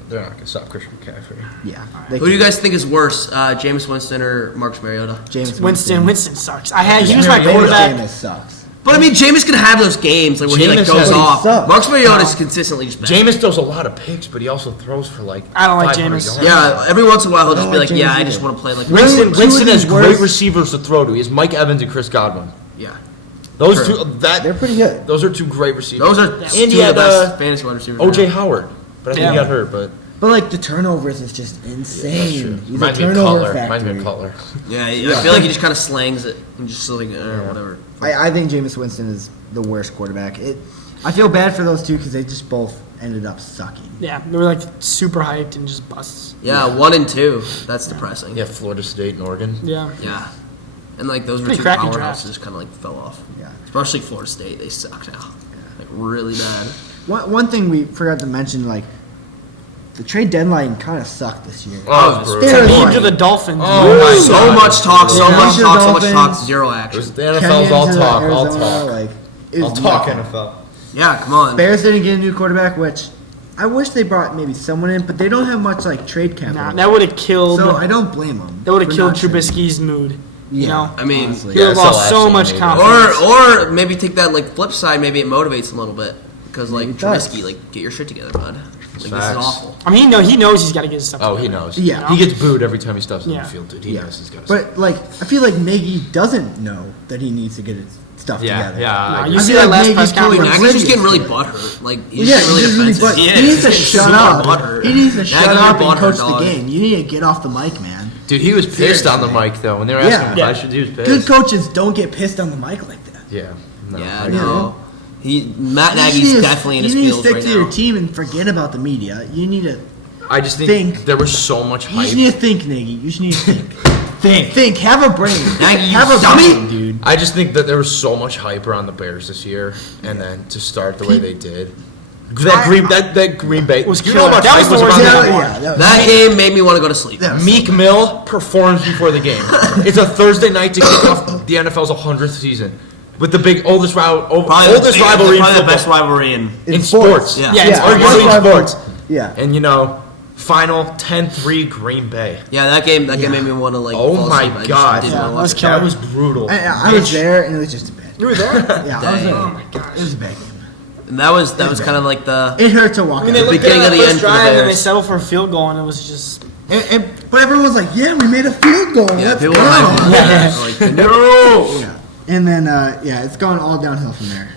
They're not gonna stop Christian McCaffrey. Yeah. Who do you guys think is worse, Jameis Winston or Marcus Mariota? James Winston sucks. He was my James quarterback. sucks. But I mean, Jameis can have those games like when he like Jameis goes has- off. sucks. Marcus Mariota is consistently just bad. Jameis throws a lot of picks, but he also throws for like. I don't like 500 Jameis. yards. Yeah, every once in a while he'll I just don't be like like, "Yeah, Jameis I just either. want to play like." Winston Two of has his great worst- receivers to throw to. He has Mike Evans and Chris Godwin. Yeah, Those True. two, They're pretty good. those are two great receivers. those are And two he of the had best fantasy wide receivers. OJ now. Howard, but I think he Yeah. got hurt. But But like the turnovers is just that's true. insane. He's a Reminds me of turnover Cutler. Reminds me factory. of Cutler. Yeah, I feel like he just kind of slangs it and just like whatever. I think Jameis Winston is the worst quarterback. I feel bad for those two because they just both ended up sucking. Yeah, they were like super hyped and just busts. Yeah, 1 and 2. That's depressing. Yeah, Florida State and Oregon. Yeah. Yeah. And like those were Pretty two crappy powerhouses draft. just kind of like fell off. Yeah. Especially Florida State, they suck now. Like really bad. One thing we forgot to mention, like the trade deadline kind of sucked this year. Oh, it's brutal. They're Lead like- to the Dolphins. Oh my So God. much talk, so Yeah. much talk, so much talk, Dolphins. zero It was action. the NFL's Kenyon all to talk, all Arizona, talk. Like, it All was talk nothing. NFL. Yeah, come on. Bears didn't get a new quarterback, which I wish they brought maybe someone in, but they don't have much like trade capital. Nah, that would have killed. so I don't blame them. that would have killed Trubisky's mood. Yeah, You know, I mean, honestly. he would have Yeah, lost so so much absolutely. confidence. or maybe take that like flip side, maybe it motivates him a little bit. Because like It does. Trubisky, like get your shit together, bud. Like, this is Facts. awful. I mean, he knows he's got to get his stuff. Oh, he together. knows. Yeah. He gets booed every time he steps on Yeah. the field, dude. He Yeah. knows he's got to. But like, I feel like Nagy doesn't know that he needs to get his stuff Yeah, together. yeah. I Nah, agree. you I see feel that like last Nagy's press totally conference? Nagy's just getting really oblivious to butthurt. Like he's Yeah, just really he's really defensive. butt- he needs to shut super up. butthurt. He needs to shut Nagy, up you're and coach butthurt, the dog. game. You need to get off the mic, man. Dude, he was pissed on the Seriously. mic though when they were asking him Yeah. questions. He was pissed. Good coaches don't get pissed on the mic like that. Yeah. No, Yeah, I I agree. know. Matt You Nagy's need to- definitely in his You need to feels stick right to your now. team and forget about the media. You need to I just Think. there was so much You hype. just need to think, Nagy. You just need to think. Think. Think. Have a brain. Nagy, you have a dummy. brain, dude. I just think that there was so much hype around the Bears this year, and then to start the way they did, that Green Bay Was you know how killer. much That was hype the was worst around game. that. Yeah, That game made me want to go to sleep. that was Meek Mill performs before the game. It's a Thursday night to kick off the NFL's 100th season with the big oldest rivalry Probably in the football. best rivalry in. in sports. Yeah. Yeah, it's yeah, arguably in rivalry. sports. Yeah. And you know, final 10-3 Green Bay. Yeah, that game Yeah. made me want to like. Oh fall my asleep. I just God. didn't Yeah, wanna that watch was it. killer. That was brutal. I was there, and it was just a bad. You were there? Yeah, I was Dang. there. Oh my gosh. It was a bad game. And that was kind of like the. It hurt to walk I mean, they out. looked beginning at of the the first end for the drive and they Bears. settled for a field goal, and it was just. But everyone was like, "Yeah, we made a field goal. Yeah, Let's people go." were like, no. Yeah. And then, it's gone all downhill from there.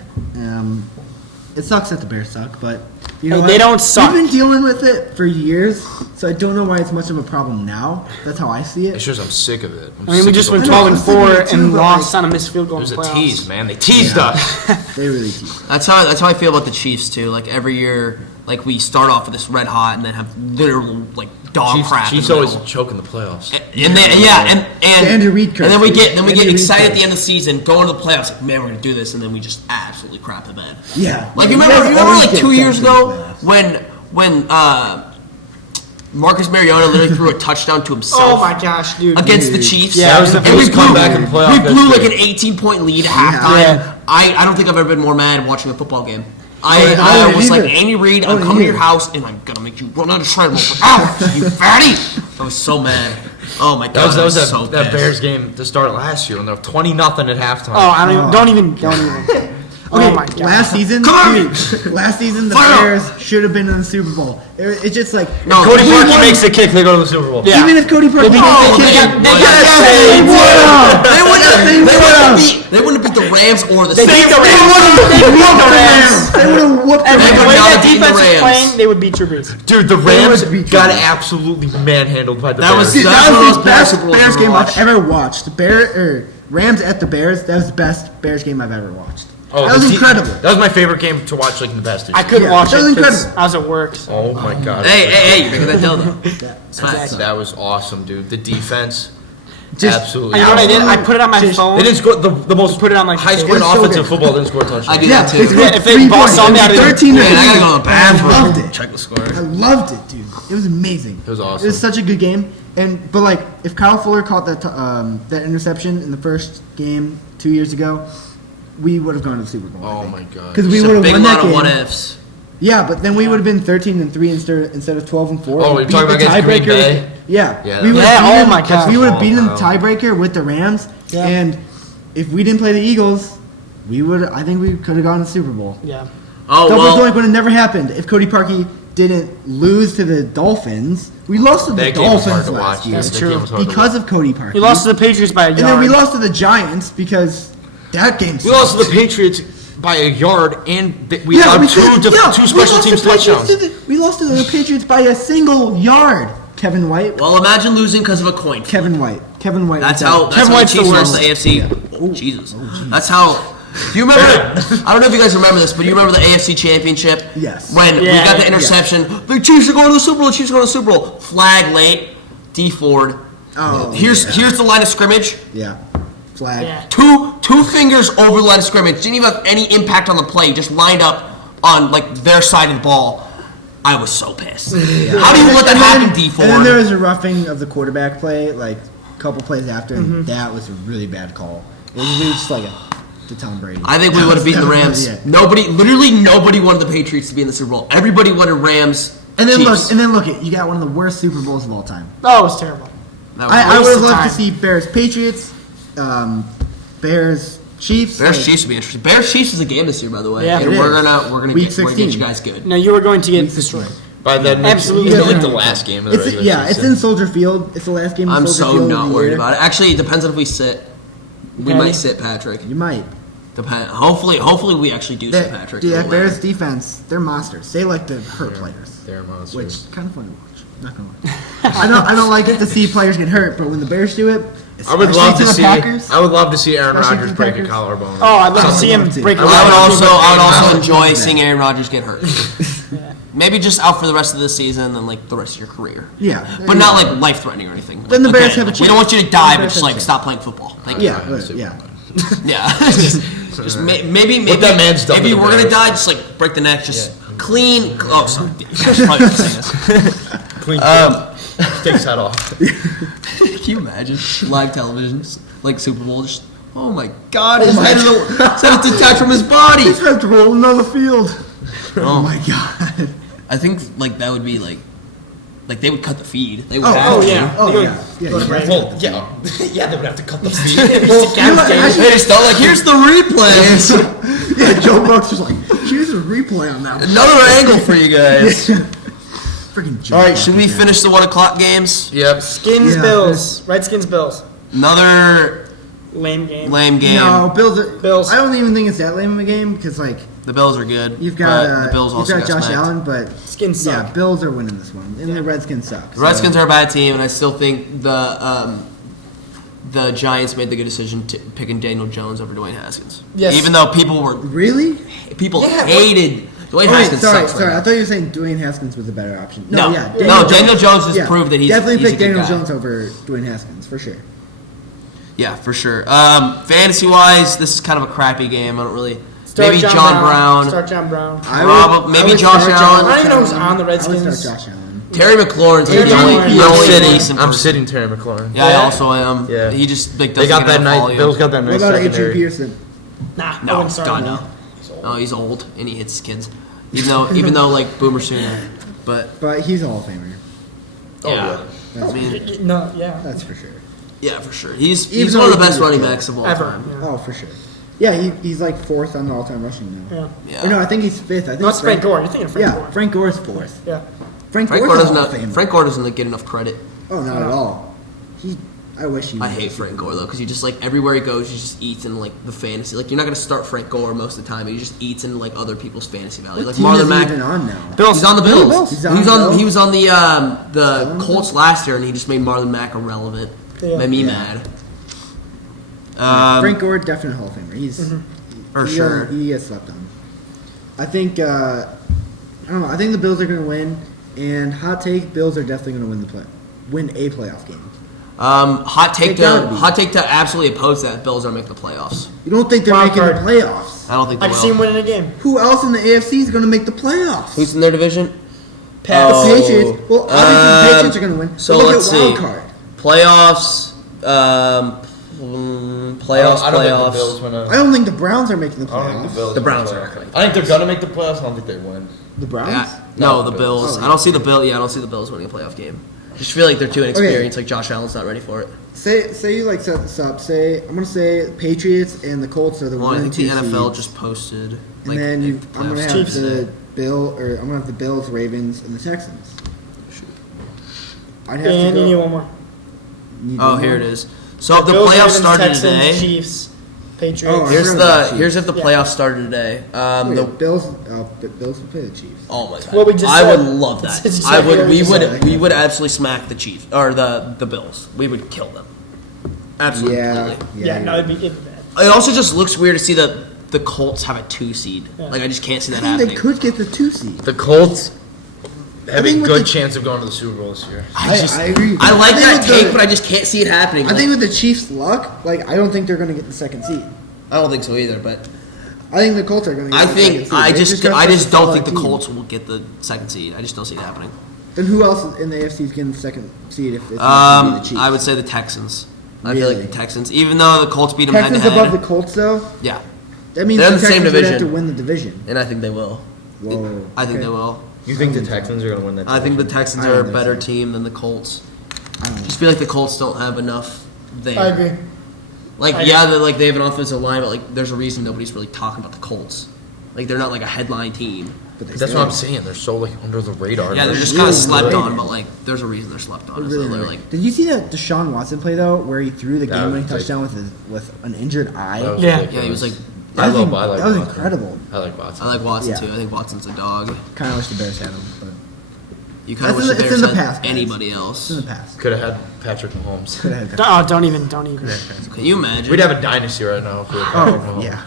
It sucks that the Bears suck, but you know Hey, what? they don't suck. We've been dealing with it for years, so I don't know why it's much of a problem now. That's how I see It's it. just I'm sick of it. I mean, we just went I know, 12 I'm and thinking 4 it too, and but, lost like, on a missed field goal in There's the a playoffs. tease, man. They teased us. They really tease. That's how I feel about the Chiefs too. Like every year, like we start off with this red hot and then have literal like dog crap. Chiefs in the always middle. choke in the playoffs. And then and Andy Reid curse, and then we dude. get Andy Reid excited at curse. the end of the season, go into the playoffs like man we're gonna do this, and then we just absolutely crap the bed. Yeah. Like Yeah, you guys remember always like get 2 years dunked in the ago playoffs. when Marcus Mariota literally threw a touchdown to himself. Oh my gosh, dude. Against the Dude. Chiefs. Yeah, that was the And we first blew- comeback in playoff We blew like history. an 18-point lead at halftime. Yeah. I don't think I've ever been more mad watching a football game. I I wouldn't was like, either. Andy Reid, I I'm wouldn't coming to your either. house and I'm gonna make you run on a treadmill for hours, you fatty. I was so mad. Oh my god, That was so that pissed. Bears game to start last year when they were 20-0 at halftime. Oh, I don't even. Okay, Oh my god. last season, Come on! dude, last season the Fire up! Bears should have been in the Super Bowl. It's just like No, Cody we Parkey won. makes the kick, they go to the Super Bowl. Yeah. even if Cody Parkey Oh, makes the they kick, got- they yes, got- they would have. They Yes, wouldn't beat the Rams or the They beat the Rams. They beat the Rams. They would have whooped the And They the would way not that have beaten the defense was Rams. playing, they would beat Drew Brees. Dude, the They Rams would beat got them. absolutely manhandled by the That was- Bears. Dude, That's that one of was those the best Super Bowls Bears I've game watched. I've ever watched. Rams at the Bears. That was the best Bears game I've ever watched. Oh, That was incredible. That was my favorite game to watch, like in the past. I couldn't Yeah, watch that it was 'cause incredible. I was at work. So. Oh my god. Hey, you're making that dough though. Yeah. That was awesome, dude. The defense, Just- absolutely. You know what I did? I put it on my Just- phone. They didn't score the most Put it on, like, high the scoring table. It was so offensive good. football. Didn't score a touchdown. I do Yeah, that they too. scored If they 3 ball points. saw me, It I'd was have- 13 Man, I gotta go to the bathroom. I loved it. Check the score. I loved it, dude. It was amazing. It was awesome. It was such a good game. But like, if Kyle Fuller caught that interception in the first game 2 years ago, we would have gone to the Super Bowl. Oh my god. Because we Just would a have big won lot that of game. what ifs. Yeah, but then we would have been 13-3 instead of 12-4. Oh, We you're beat talking the about against Green tiebreaker. Bay? Yeah. Yeah, We would Yeah, have beaten oh my gosh. We would have beaten wow. the tiebreaker with the Rams, Yeah. and if we didn't play the Eagles, I think we could have gone to the Super Bowl. Yeah. Oh Double well. doink would have never happened if Cody Parkey didn't lose to the Dolphins. We lost to the That game was hard Dolphins to last watch. year That's That true. game was hard to because watch. of Cody Parkey. He lost to the Patriots by a yard. and then we lost to the Giants because that game. We lost to the Patriots by a yard, and we Yeah, allowed we two did. Yeah, two we special lost teams the Patriots touchdowns. we lost to the Patriots by a single yard. Kevin White. Well, imagine losing because of a coin. flip. Kevin White. Kevin White. That's was how. that. That's Kevin how the White's the Chiefs lost worst. the AFC. Oh, Jesus. That's how. Do you remember? I don't know if you guys remember this, but do you remember the AFC Championship? Yes. When we Yeah. got the interception, the Chiefs are going to the Super Bowl. The Chiefs are going to the Super Bowl. Flag late. D Ford. Oh, Here's the line of scrimmage. Yeah. Flag. Yeah. Two fingers over the line of scrimmage. Didn't even have any impact on the play. Just lined up on like their side of the ball. I was so pissed. How do you let that happen, D Ford? And then there was a roughing of the quarterback play, like a couple plays after, and that was a really bad call. It was really just like to Tom Brady. I think we would have beaten the Rams. Yeah. Literally nobody wanted the Patriots to be in the Super Bowl. Everybody wanted Rams. And then Chiefs. look, you got one of the worst Super Bowls of all time. Oh, it was terrible. That was I would waste have of loved time. to see Bears Patriots, Bears Chiefs. Bears like, Chiefs would be interesting. Bears Chiefs is a game this year, by the way. Yeah. and It we're is. gonna Week get 16. you guys good. No, you were going to get Week destroyed. 16. By then, Absolutely. it's like the Yeah. last game of the It's regular it's season. in Soldier Field. It's the last game. In I'm Soldier so Field not of the worried year. about it. Actually, it depends on if we sit. We Patty? might sit Patrick. You might. Hopefully we actually do sit Patrick. Dude, that We'll Bears win. defense, they're monsters. They like to hurt players, They're monsters. which kind of fun to watch. Not gonna lie. I don't like it to see players get hurt, but when the Bears do it, I would especially love to the see. Packers, I would love to see Aaron Especially Rodgers the break a Packers. collarbone. Oh, I'd love to see him love to. break a I I would also Rodgers. enjoy seeing Aaron Rodgers get hurt. Maybe just out for the rest of the season and like the rest of your career. Yeah, But not like life threatening or anything. Then the Like, Bears have a We chance. don't want you to Then die, the but Bears just have a like chance. stop playing football. Thank you. yeah. Yeah. just maybe What that man's done maybe to the we're gonna Bears. die. Just like break the neck. Just clean. Oh, sorry. That's probably not saying this. Clean take his head off. Can you imagine live television, like Super Bowl? Just oh my God, his head is detached from his body. His head's rolling on the field. Oh my god. I think like that would be like they would cut the feed. They would Oh, have oh to. yeah. Oh They yeah. Yeah. go to yeah. Well, yeah, they would have to cut the feed. They just don't like. Here's the replay. Yeah, Joe Buck's just like, here's a replay on that one. Another angle for you guys. Freaking Joe All right, Buck, should we man. finish the 1:00 games? Yep. Skins Yeah. Bills. Redskins Bills. Another Lame game. lame game. No, Bills. I don't even think it's that lame of a game because like The Bills are good. you've got but the Bills also you've got Josh smacked. Allen, but Skins yeah, suck. Bills are winning this one, and the Redskins suck. The Redskins are a bad team, and I still think the Giants made the good decision to picking Daniel Jones over Dwayne Haskins. Yes. Even though people Really? hated Dwayne Oh, wait, Haskins. sorry. sucks right I now. thought you were saying Dwayne Haskins was a better option. No, yeah, no, Daniel Jones has proved that he's definitely he's a pick good Daniel guy. Jones over Dwayne Haskins for sure. Yeah, for sure. Fantasy wise, this is kind of a crappy game. I don't really. Start Maybe John Brown. Start John Brown. Maybe Josh Allen. I don't even know who's on the I would Redskins. start Josh Allen. Terry McLaurin's Terry the only McLaurin. decent I'm person. sitting Terry McLaurin. Yeah, I Yeah. also am. Yeah. He just like They doesn't got get that enough nice. volume. Bills got that What nice about Adrian secondary. Peterson? Nah, I No, wouldn't start God him. no. No, he's old and he hits his kids. Even though like Boomer Sooner, but But he's a Hall of Famer. yeah, That's, I mean, No, yeah. that's for sure. yeah, for sure. He's Even one of the though best he's running good. backs of all Ever. time. Yeah. Oh, for sure. Yeah, he's like fourth on the all-time rushing now. Yeah. Yeah. Or no, I think he's fifth. I think No, it's Frank Gore. You're thinking of Frank Yeah, Gore. Frank Gore's fourth. Yeah. Frank Frank Gore's Gore a Hall of doesn't. Famer. Frank Gore doesn't get enough credit. Oh, not at all. I wish he. I was. hate Frank Gore though, because he just like everywhere he goes, he just eats in like the fantasy. Like you're not gonna start Frank Gore most of the time. He just eats in like other people's fantasy value. What Like team Marlon is he Mack. even on now? He's on the Bills. He's on the Bills? He was on the on the Colts last year, and he just made Marlon Mack irrelevant. Yeah. Made me Yeah. mad. Frank Gore, definite Hall of Famer. He's For sure. He gets slept on. I think I don't know. I think the Bills are going to win, and hot take: Bills are definitely going to win a playoff game. Hot take to absolutely oppose that. Bills are making the playoffs. You don't think they're Wild making card. the playoffs? I don't think they I will. can see him winning a game. Who else in the AFC is going to make the playoffs? Who's in their division? Pats. The Patriots. Well, obviously the Patriots are going to win. So But look let's at wild see. card. Playoffs. Playoffs. I don't think the Playoffs. Bills win. I don't think the Browns are making the I don't think the playoffs. Bills. The win Browns the are playoffs. okay. I think they're gonna make the playoffs. I don't think they win. The Browns? Yeah. No, the the Bills. Bills. I don't see the Bill. Yeah, I don't see the Bills winning a playoff game. I just feel like they're too inexperienced. Like Josh Allen's not ready for it. Say you like set this up. I'm going to say Patriots and the Colts are the Well, I one and think the two NFL seeds. just posted. And then I'm going to have Chiefs. the Bills, Ravens, and the Texans. I'd have And to you go. need one more. Need Oh, one here more? it is. So if the Bills, playoffs Ravens, started Texans, today. Chiefs, Oh, Patriots. I Here's heard the about the here's if the Yeah. playoffs started today. Wait, The Bills will play the Chiefs. Oh my god! What we just I said. would love that. It's I exactly would. what We we would. said. We would absolutely smack the Chiefs or the Bills. We would kill them. Absolutely. Yeah. completely. Yeah, no, you're it'd be bad. It also just looks weird to see the Colts have a 2 seed. Yeah. Like I just can't see I that think happening. they could get the 2 seed. The Colts have a think with good the- chance of going to the Super Bowl this year. I agree. I like think that with take, the- but I just can't see it happening. I think with the Chiefs' luck, like I don't think they're going to get the 2nd seed. I don't think so either. But I think the Colts are going to get I the 2nd think seed. I They just got I such just a don't solid think the team. Colts will get the 2nd seed. I just don't see it happening. Then who else in the AFC is getting the 2nd seed if it's not going to be the Chiefs? I would say the Texans. I feel Really? like the Texans, even though the Colts beat them head to Texans head. above the Colts, though. Yeah, That means They're the in the same Texans would have to division. win the division. and I think they will. Whoa. I think okay. they will. You think the Texans are going to win that? I think the division? Texans I are a don't think better so. team than the Colts. I don't know. Just feel like the Colts don't have enough there. I agree. Like, I yeah, they have an offensive line, but like, there's a reason nobody's really talking about the Colts. Like, they're not like a headline team. But they That's did. what I'm saying. They're so like under the radar. Yeah, they're just really kind of slept underrated. on, but like, there's a reason they're slept on. They're So really they're underrated. like, Did you see that Deshaun Watson play though, where he threw the That game-winning was touchdown with an injured eye? That was Yeah. ridiculous. yeah, he was like, I That was like that was Watson. incredible. I like Watson. I like Watson Yeah. too. I think Watson's a dog. Kind of wish the Bears had him, but You kind of That's wish the it's Bears in the had past, guys. anybody it's else. in the past. Could have had Patrick Mahomes. Could have had Don't even. Can you imagine? We'd have a dynasty right now if we had Patrick Oh Mahomes. yeah.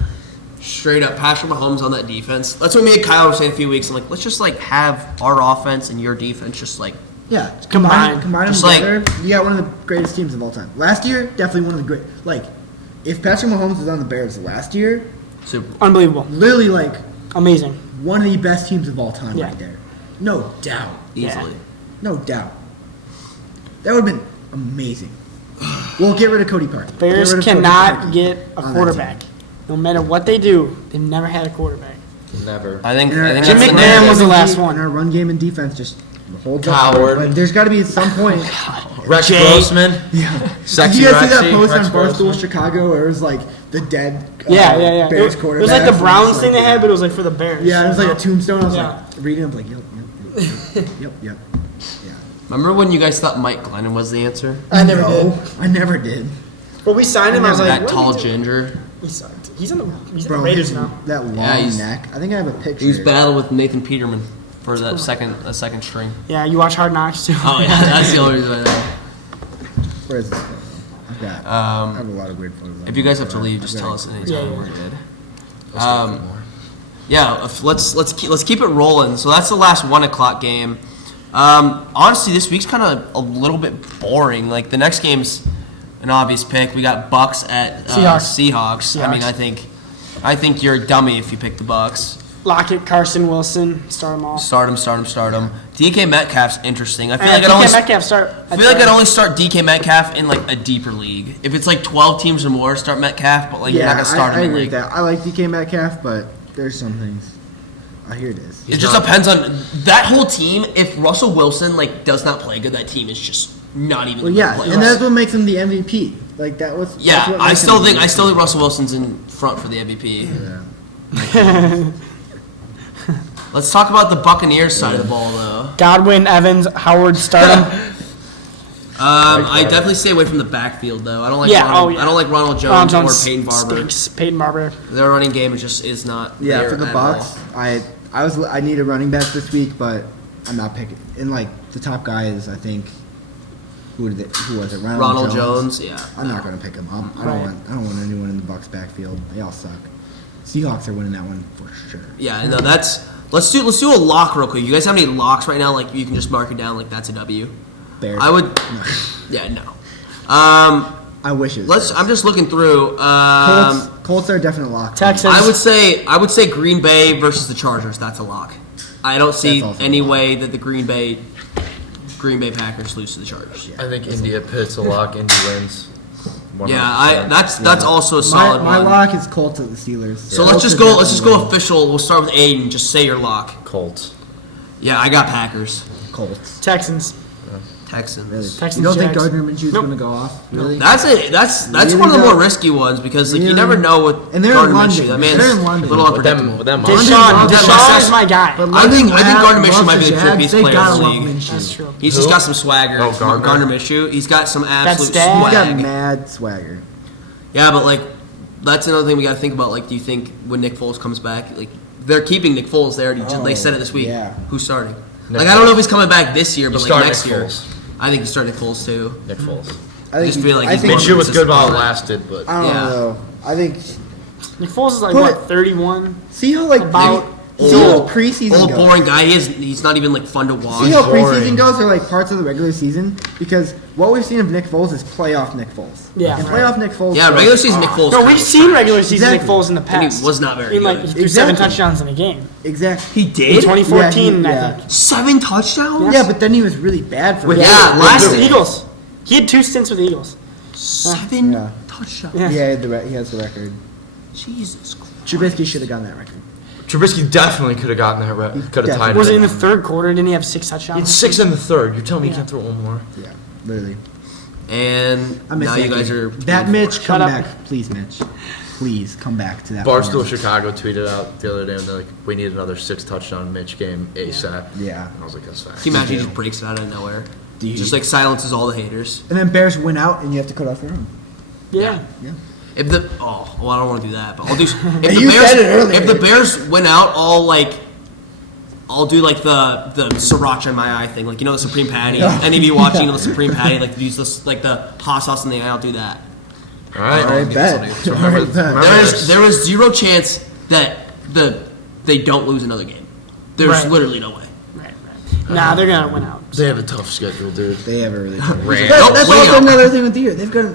Straight up, Patrick Mahomes on that defense. That's what me and Kyle were saying a few weeks. I'm like, let's just like have our offense and your defense just like Yeah, Combined. combine them Just like- together. You got one of the greatest teams of all time. Last year, definitely one of the great. Like, if Patrick Mahomes was on the Bears last year, super. Unbelievable. literally like Amazing. one of the best teams of all time Yeah. right there. No doubt. Easily. No doubt. That would have been amazing. We'll get rid of Cody Parkey. Bears Get rid of Cody cannot Parkey get a on that quarterback. No matter what they do, they've never had a quarterback. Never. I think. team. I think Jim that's the McMahon next- was the last one. And our run game and defense just holds up. Coward. But there's got to be at some point. Rex Jay. Grossman. Yeah. Sexy Did you guys see that Rexy, post Rex on Barstool Grossman. Chicago where it was like the dead Yeah. Bears It quarterback? was like the and Browns it's thing like, they had, but it was like for the Bears. Yeah, it was like a tombstone. I was Yeah. like reading. I'm like, yep. Yeah. Remember when you guys thought Mike Glennon was the answer? I never No, did. I never did. But we signed him. I was like, That what tall are we doing? ginger. He sucked. He's in the Bro, Raiders his- now. that long Yeah, he's- neck. I think I have a picture. He was battling with Nathan Peterman for that second string. Yeah, you watch Hard Knocks too. Oh yeah, that's the only reason I know. Where is this photo? I've got. I have a lot of weird photos. If you guys have to leave, just tell us anytime. Yeah. We're good. Yeah, let's keep it rolling. So that's the last 1:00 game. Honestly, this week's kind of a little bit boring. Like the next game's an obvious pick. We got Bucks at Seahawks. I mean, I think you're a dummy if you pick the Bucks. Lockett, Carson, Wilson, start them all. Start him. DK Metcalf's interesting. I feel And like DK Metcalf start. I feel like I'd only start DK Metcalf in like a deeper league. If it's like 12 teams or more, start Metcalf. But like you're not Yeah, gonna start I him in agree like. with that. I like DK Metcalf, but there's some things. Here it is. It just depends on that whole team. If Russell Wilson like does not play good, that team is just not even. Well, gonna yeah, play. and that's what makes him the MVP. Like that was. Yeah, that's what I makes still him think the MVP. Russell Wilson's in front for the MVP. Yeah. Let's talk about the Buccaneers side of the ball though. Godwin, Evans, Howard, start them. I definitely stay away from the backfield though. I don't like Yeah, Ronald, oh, yeah. I don't like Ronald Ron Jones Jones or Peyton Barber. stinks. Peyton Barber. Their running game is not. Yeah, there for the at all. Bucks, I need a running back this week, but I'm not picking. And like the top guy is, I think, who was it? Ronald Jones. Yeah. I'm not going to pick him up. I don't want anyone in the Bucks backfield. They all suck. Seahawks are winning that one for sure. Yeah, no, that's let's do a lock real quick. You guys have any locks right now? Like you can just mark it down like that's a W. Bears. I would. No. Yeah, no. I wish it was. I'm just looking through. Colts are a definite lock. Texans. I would say Green Bay versus the Chargers. That's a lock. I don't see That's also any a lock. way that the Green Bay Packers lose to the Chargers. I think India Pitt's a lock. Indy wins. 100%. Yeah, that's also a solid my one. lock is Colts at the Steelers. So Colts let's are just go definitely official. We'll start with Aidan. Just say your lock. Colts. Yeah, I got Packers. Colts. Texans. Texans. Really? Texans, You don't think Jags. Gardner Minshew's Nope. going to go off? Really? That's Really, one of the though? more risky ones because like you Really? never know what And they're in Gardner London. Minshew. That man's They're in a London. little With them, unpredictable. with them Deshaun. Yeah, Deshaun is my guy. But I think London Gardner loves Minshew might be the the Jags. trippiest They player in gotta the love league. Minshew. That's true. He's just got some swagger. Oh, Gardner. Gardner Minshew. He's got some absolute stat. He's got swag. mad swagger. Yeah, but like that's another thing we got to think about. Like, do you think when Nick Foles comes back, like they're keeping Nick Foles there? They said it this week. yeah. Who's starting? Nick Like I don't know Foles. if he's coming back this year, but You like start next Nick year, Foles. I think he's starting Nick Foles too. Nick Foles. I just feel like I he's think more Minshew was good while it consistent. lasted, but I don't Yeah. know. I think Nick Foles is like Put what it- 31. see how like About see how Old, preseason old goes. boring guy. He's not even like fun to watch. See how boring. preseason goes are like parts of the regular season because what we've seen of Nick Foles is playoff Nick Foles. Yeah. And playoff Nick Foles. Yeah, goes, regular season Nick Foles. No, kinda we've seen regular season Exactly. Nick Foles in the And he past. was not very Like good. he threw 7 Exactly. touchdowns in a game. Exactly. He In did 2014, Yeah, I he- think. 7 touchdowns. Yeah, but then he was really bad for. With- them. Yeah, last The year. Eagles. He had 2 stints with the Eagles. 7 Yeah. touchdowns. Yeah. Yeah, he has the record. Jesus Christ. Trubisky should have gotten that record. Trubisky definitely could have gotten that. Could have tied Was it in it. the third quarter? Didn't he have 6 He touchdowns? had 6 in the third. You're telling me Yeah. you can't throw one more? Yeah, literally. And I miss now that you guys kid. are That Mitch, come Shut up. back, please, Mitch. Please come back to that. Barstool form. Chicago tweeted out the other day, and they're like, "We need another 6-touchdown Mitch game ASAP." Yeah. And I was like, "That's fast." Can you imagine he just breaks it out of nowhere? Dude. Just like silences all the haters. And then Bears win out, and you have to cut off your own. Yeah. Yeah. If the I don't want to do that, but I'll do. If You said it earlier. If the Bears win out, I'll do like the sriracha in my eye thing, like you know the supreme patty. Any of you watching, you know the supreme patty, like use this like the hot sauce in the eye. I'll do that. All right. All right, bet. Something. All right, bet. There is zero chance that they don't lose another game. There's Right. literally no way. Right. Nah, they're gonna win out. They have a tough schedule, dude. They have a really tough Rams. That's Nope, also winning out. another thing with the year. They've got a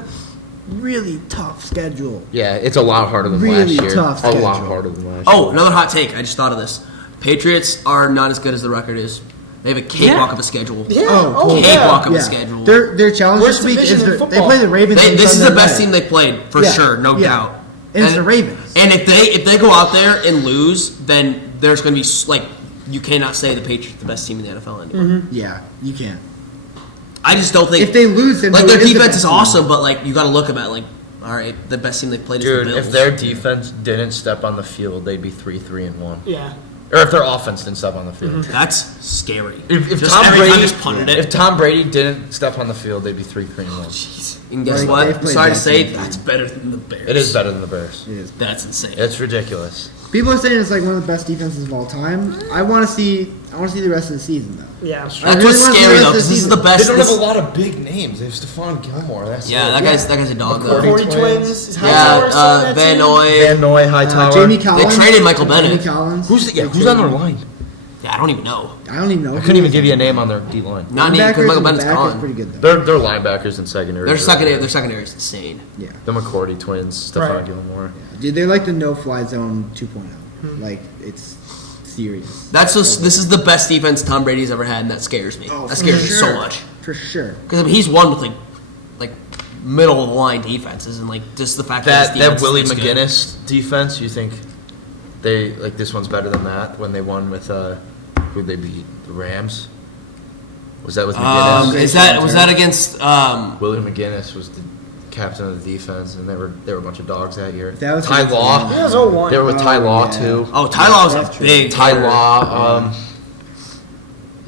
really tough schedule. Yeah, it's a lot harder than Really last year. tough A lot schedule. harder than last Oh, year. another hot take. I just thought of this. Patriots are not as good as the record is. They have a cakewalk Yeah. of a schedule. Yeah. Oh, cool. Cakewalk of Yeah. a schedule. Their challenge Worst this week division is in they football. play the Ravens. on This is the Sunday best night. team they played for Yeah, sure, no yeah. doubt. And it's the Ravens. And if they go out there and lose, then there's going to be like you cannot say the Patriots are the best team in the NFL anymore. Yeah, you can't. I just don't think If they lose, then like who their is the defense best is team? awesome, but like you got to look at it like all right, the best team they played is Dude, the Bills. if their defense didn't step on the field, they'd be 3-3-1. Yeah. Or if their offense didn't step on the field. That's scary. If Just Tom every time Brady, just punted it. if Tom Brady didn't step on the field, they'd be 3-3-1. Jeez. And guess Like, what? they've played Sorry to that say, team. that's better than the Bears. It is better than the Bears. It is. That's insane. It's ridiculous. People are saying it's like one of the best defenses of all time. I want to see the rest of the season though. Yeah. I That's really what's want the scary rest though, of the because this is season. the best. They don't have this- a lot of big names. They have Stephon Gilmore. That's yeah, it. that guy's a dog though. McCourty. 40 Twins. twins. Is Yeah, Hightower still on that Van team? Noy. Van Noy, Hightower. Jamie Collins. traded Michael Jamie Bennett. Collins. Who's They on their traded- line? Yeah, I don't even know. I don't even know. I couldn't even give you a name on their D line. Not even because Linebackers Michael in the Bennett's back is gone. pretty good though. They're linebackers and secondary. Their secondary is insane. Yeah. The McCourty twins, Stephon Right. Gilmore. Dude, they're like the no-fly zone 2.0. Like it's serious. This is the best defense Tom Brady's ever had, and that scares me. Oh, that scares for me so sure. much For sure. because I mean, he's won with like middle of the line defenses, and like just the fact that his That defense Willie is good. McGinnis defense, you think they like this one's better than that when they won with who'd they beat? The Rams? Was that with McGinnis? Was that against? Willie McGinnis was the captain of the defense, and they were a bunch of dogs that year. That was Ty against Law. the Yeah, it was 0-1. They were with Ty Oh, Law yeah. too. Oh, Ty Law was That's a true. big Ty hitter. Law.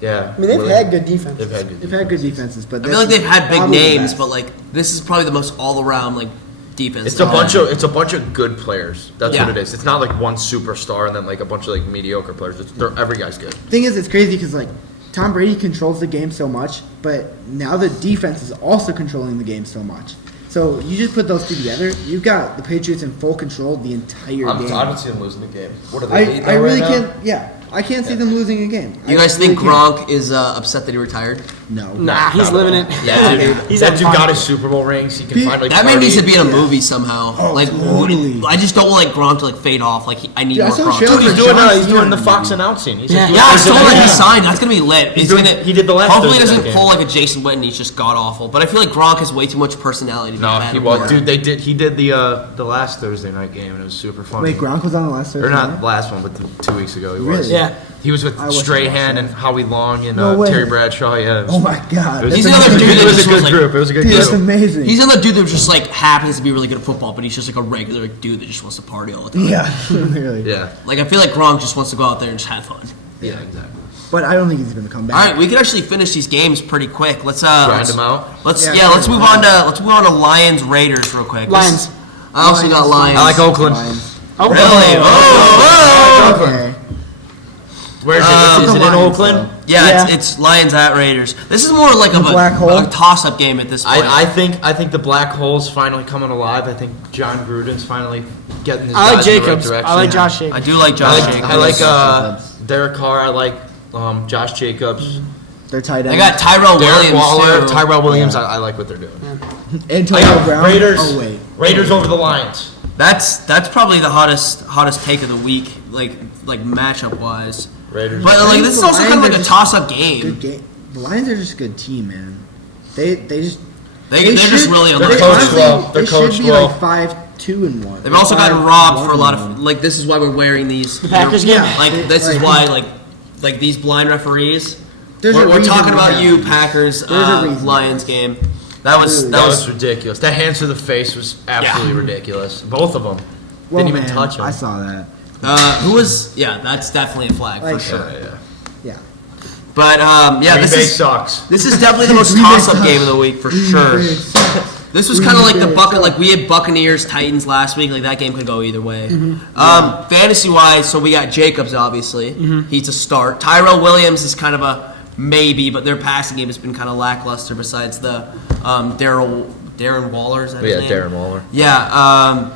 Yeah. I mean, they've Willie- had good defense. They've had good. They've had good defenses, but I feel like they've had big probably the names, best. but like this is probably the most all around like defense. It's a bunch of good players. That's Yeah. what it is. It's not like one superstar and then like a bunch of like mediocre players. Every guy's good. Thing is, it's crazy because like Tom Brady controls the game so much, but now the defense is also controlling the game so much. So you just put those two together. You've got the Patriots in full control the entire game. I don't see them losing the game. What are they? I really can't. Yeah, I can't see them losing a game. You guys think Gronk is upset that he retired? No. Nah, he's living it. Yeah, dude. He's That had dude fun. got his Super Bowl rings. He can finally. That man party. needs to be in a movie somehow. Oh, like, totally. I just don't want Gronk to fade off. Like, I need Dude, I more saw Gronk. Shale- Dude, he's John doing. He's Cena doing the in the Fox movie. announcing. He's Yeah. just Yeah, I doing- told him he signed. That's gonna be lit. He's doing- he did the last Hopefully, he Thursday doesn't night pull game. like a Jason Witten. He's just god awful. But I feel like Gronk has way too much personality to be No, bad he at was. work. Dude, he did the last Thursday night game, and it was super funny. Wait, Gronk was on the last Thursday Or not night? the last one, but 2 weeks ago he Really? was. Yeah. He was with I wasn't Strahan watching and Howie Long and No way. Terry Bradshaw. Yeah. Oh my God. It was, He's That's another amazing. dude that it was a just good was like- group. It was a good Dude, group. that's amazing. He's another dude that just like happens to be really good at football, but he's just like a regular dude that just wants to party all the time. Yeah, really. Yeah. Like I feel like Gronk just wants to go out there and just have fun. Yeah, exactly. But I don't think he's going to come back. All right, we can actually finish these games pretty quick. Let's Grind them out. Let's Yeah, let's move on to Lions Raiders real quick. Lions. I also got Lions. I like Oakland. Lions. Oh, Really? Oh, whoa! Okay. Where is it? Is it in Lions, Oakland? though. Yeah, Yeah. It's Lions at Raiders. This is more like of black hole? a toss-up game at this point. I think the black hole's finally coming alive. I think John Gruden's finally getting his I like guys in the right Jacobs. direction. I like Josh Jacobs. I do like Josh Jacobs. I like Jacobs. Derek Carr. I like Josh Jacobs. They're tight ends. I got Tyrell Derek Williams Waller, too. Tyrell Williams. Yeah. I like what they're doing. Antonio Brown. Raiders. Oh wait. Raiders over the Lions. That's probably the hottest take of the week, like matchup wise. Raiders. But like this is also kind of like a toss-up game. Good game. The Lions are just a good team, man. They just They're just really They're unlucky. coached well. They're They coached should be well. like 5-2-1. They've also gotten robbed for a lot of like. This is why we're wearing these. The Packers game? Yeah. Like this is Like- why like these blind referees. There's a We're reason talking why. about you, Packers There's a reason. Lions game. That was Dude, That was ridiculous. That hands to the face was absolutely Yeah. ridiculous. Both of them. Well, Didn't even man, touch him. I saw that. who was that's definitely a flag for Like- sure. Yeah. Yeah. But yeah, Green this Bay is sucks. this is definitely the most Green Bay toss-up sucks. game of the week for sure. This was kind of like the bucket. Like we had Buccaneers Titans last week. Like that game could go either way. Fantasy wise, so we got Jacobs obviously. He's a start. Tyrell Williams is kind of a maybe, but their passing game has been kind of lackluster. Besides the Darren Waller, is that his Yeah, name? Darren Waller. Yeah,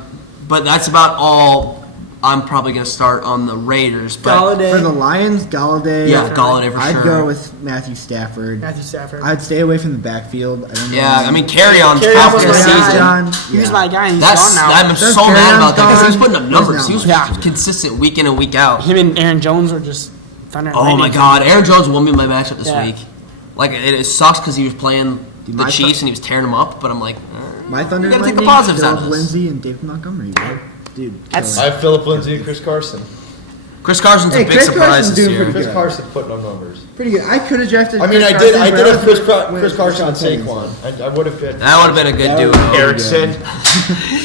but that's about all. I'm probably gonna start on the Raiders. But Galladay. For the Lions, Galladay. yeah, Galladay for I'd sure. go with Matthew Stafford. Matthew Stafford. I'd stay away from the backfield. I don't know. Yeah, I mean, carry on Carry half on the was my season. guy. John, He was yeah. my guy, and he's That's gone now. I'm Does so mad Carry about that because he was On's putting up gone? numbers. Where's He was Nowell? consistent week in and week out. Him and Aaron Jones were just thunder. and Oh my lightning. God, Aaron Jones won me my matchup this Yeah. week. Like it sucks because he was playing the my Chiefs and he was tearing them up. But I'm like, My Thunder You gotta and take the Lightning, positives out Philip of this. Lindsay and David Montgomery, bro. Dude, That's- killer. I have Philip Lindsay and Chris Carson. Chris Carson's Hey, a big Chris surprise Carson's this doing year. pretty Chris good. Carson putting up numbers. Pretty good. I could have drafted. I mean, Chris I did Carson, but have Chris, went Chris Carson and Rashawn Saquon. I would have been That would have been a good That duo. would- Erickson.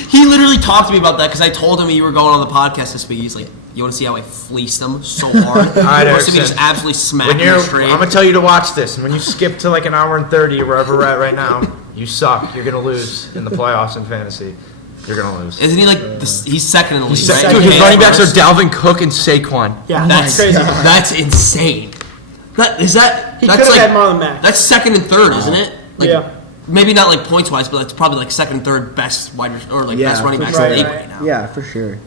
He literally talked to me about that because I told him you were going on the podcast this week. He's like, "You want to see how I fleeced him so hard?" All right, He wants to be Erickson. just absolutely When smacking you're, him I'm straight. gonna tell you to watch this. And when you skip to like an hour and 30 or wherever we're at right now, you suck. You're gonna lose in the playoffs in fantasy. You're gonna lose. Isn't he like he's second in the league? Right? Dude, He his came running backs are first. Dalvin Cook and Saquon. Yeah, That's that's crazy. That's insane. That is that. He that's could have like had more than Max. that's second and third, isn't it? Like, Yeah. Maybe not like points wise, but that's probably like second and third best wide or like Yeah, best running for backs in the sure. league Right. right now. Yeah, for sure.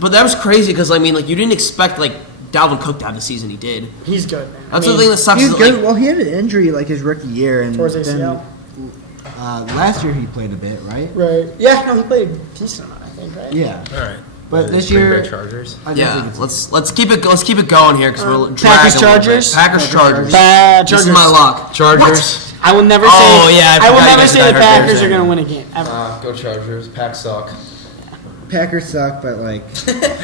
But that was crazy because I mean, like you didn't expect like Dalvin Cook to have the season he did. He's good, man. That's I mean, the thing that sucks. He's Is, good. like, Well, he had an injury like his rookie year, and Towards then ACL. last year he played a bit, right? Right. Yeah, no, he played a decent amount, I think, right? Yeah, All right. but this Green year, Bay Chargers. I don't yeah, think it's- let's keep it going here because we're Packers, dragging a little bit. Chargers? Packers Chargers. Bad This Chargers. is my lock. Chargers. I will never Oh, say. yeah, I I will forgot you never guys say got the hurt Packers there. are going to win a game ever. Go Chargers. Pack suck. Packers suck, but like,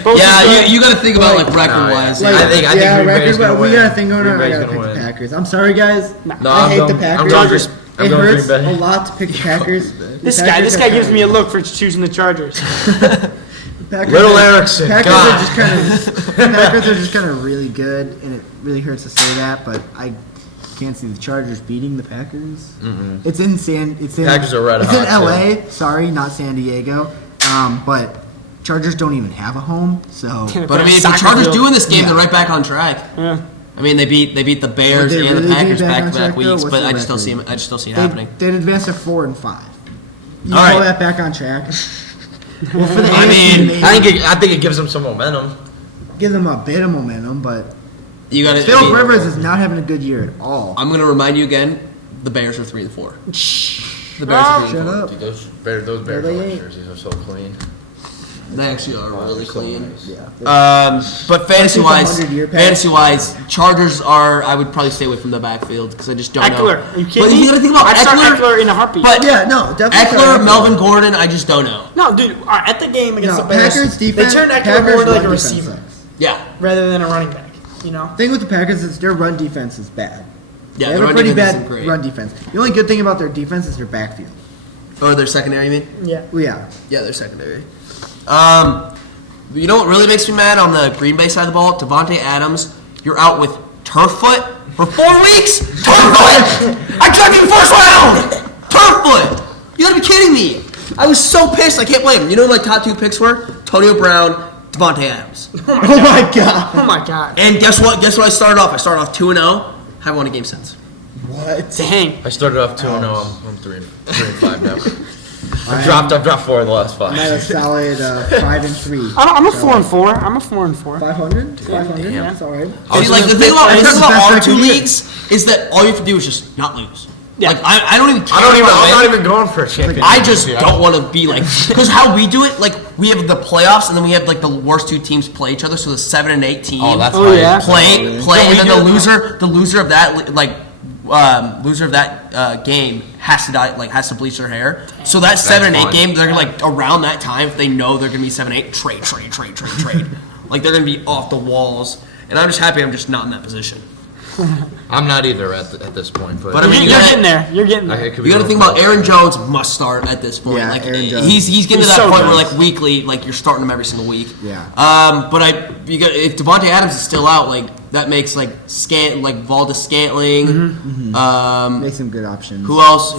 Both Yeah, are good. you got to think about like Like- record wise. like I think yeah, Green Bay's record, gonna but we win. gotta think on it. Green I Bay's gotta gonna pick the win. Packers. I'm sorry, guys. No, I I'm hate going- the Packers. I'm going Green- I'm It going hurts Green Bay. a lot to pick the Packers. This guy gives me a look for choosing the Chargers. Packers Little are- Erickson, Packers God. are just kind of Packers are just kind of really good, and it really hurts to say that, but I can't see the Chargers beating the Packers. It's in Packers are red It's in hot, LA. Sorry, not San Diego. But Chargers don't even have a home, so But I mean, if the Soccer Chargers field. do win this game, Yeah. they're right back on track. Yeah. I mean, they beat the Bears Would they and really the be Packers back on back to back track, though? weeks, What's but the I just don't record? see it happening. they'd advance to 4-5. You All pull right. that back on track. Well, for the I AFC, mean, maybe. I think it gives them some momentum. Gives them a bit of momentum, but You got Phil Rivers is not having a good year at all. I'm going to remind you again. The Bears are 3-4. The Bears are 3-4. Shut up. Dude, those Bears they ain't. jerseys are so clean. They actually are really clean. Yeah. But fantasy-wise, 100-year pass. Chargers are. I would probably stay away from the backfield because I just don't know. Eckler. Are you kidding But me? you got to think about I'd start Eckler. Eckler in a heartbeat. But Yeah, no, definitely. Eckler, Melvin Gordon, I just don't know. No, dude, at the game against No, the Bears, Packers defense. they turned Eckler Packers more into like run a defense receiver sucks. Yeah, rather than a running back. You know? Thing with the Packers is their run defense is bad. yeah. They the have a run pretty defense bad isn't great. run defense. The only good thing about their defense is their backfield. Oh, their secondary, you mean? Yeah. Well, yeah. Yeah, their secondary. You know what really makes me mad on the Green Bay side of the ball? Devontae Adams, you're out with turf foot for 4 weeks. Turf foot! I cut you first round. Turf foot! You gotta be kidding me! I was so pissed. I can't blame him. You know what my top 2 picks were? Antonio Brown, Devontae Adams. Oh my god. Oh my god. And guess what? Guess what I started off? I started off 2-0. Haven't won a game since. What? Dang. I started off 2-0. I'm 3-5 now. I've dropped 4 in the last 5. I'm at a solid 5-3. I'm a 4-4. I'm a 4-4. 500? 500? Damn. That's all right. See, like the thing about, That's the best our record 2 yet. leagues is that all you have to do is just not lose. Yeah. Like I don't even care. I'm if I not win. even going for a championship. I just don't want to be like, because how we do it, like we have the playoffs and then we have like the worst 2 teams play each other, so the 7 and 8 team Oh, that's Oh, right. yeah. play, Yeah. and then we the loser of that game has to bleach their hair. So that 7 and 8 fun. game, they're like around that time, if they know they're gonna be 7 and 8, trade. Like they're gonna be off the walls, and I'm just happy I'm just not in that position. I'm not either at this point. But But I mean, You're getting there. You're getting there. it could be You got to think going about Aaron Jones must start at this point. Yeah, like Aaron Jones. he's getting to He's that so point good. where like weekly, like you're starting him every single week. Yeah. But if Devontae Adams is still out, like that makes like Valdez Scantling. Make some good options. Who else?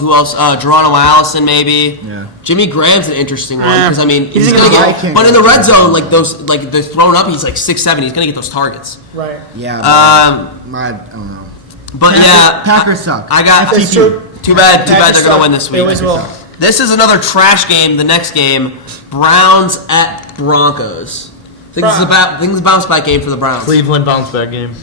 Geronimo Allison maybe. Yeah. Jimmy Graham's an interesting one because I mean He's he's gonna gonna I get. can't But in go the red with zone, like those, like they're thrown up. He's like 6'7". He's gonna get those targets. Right. Yeah. Um, I don't know. But Packers- yeah, Packers suck. I got FTP. too bad Packers they're gonna suck. win this They week. always will. This is another trash game. The next game, Browns at Broncos. Think this is a bounce back game for the Browns. Cleveland bounce back game.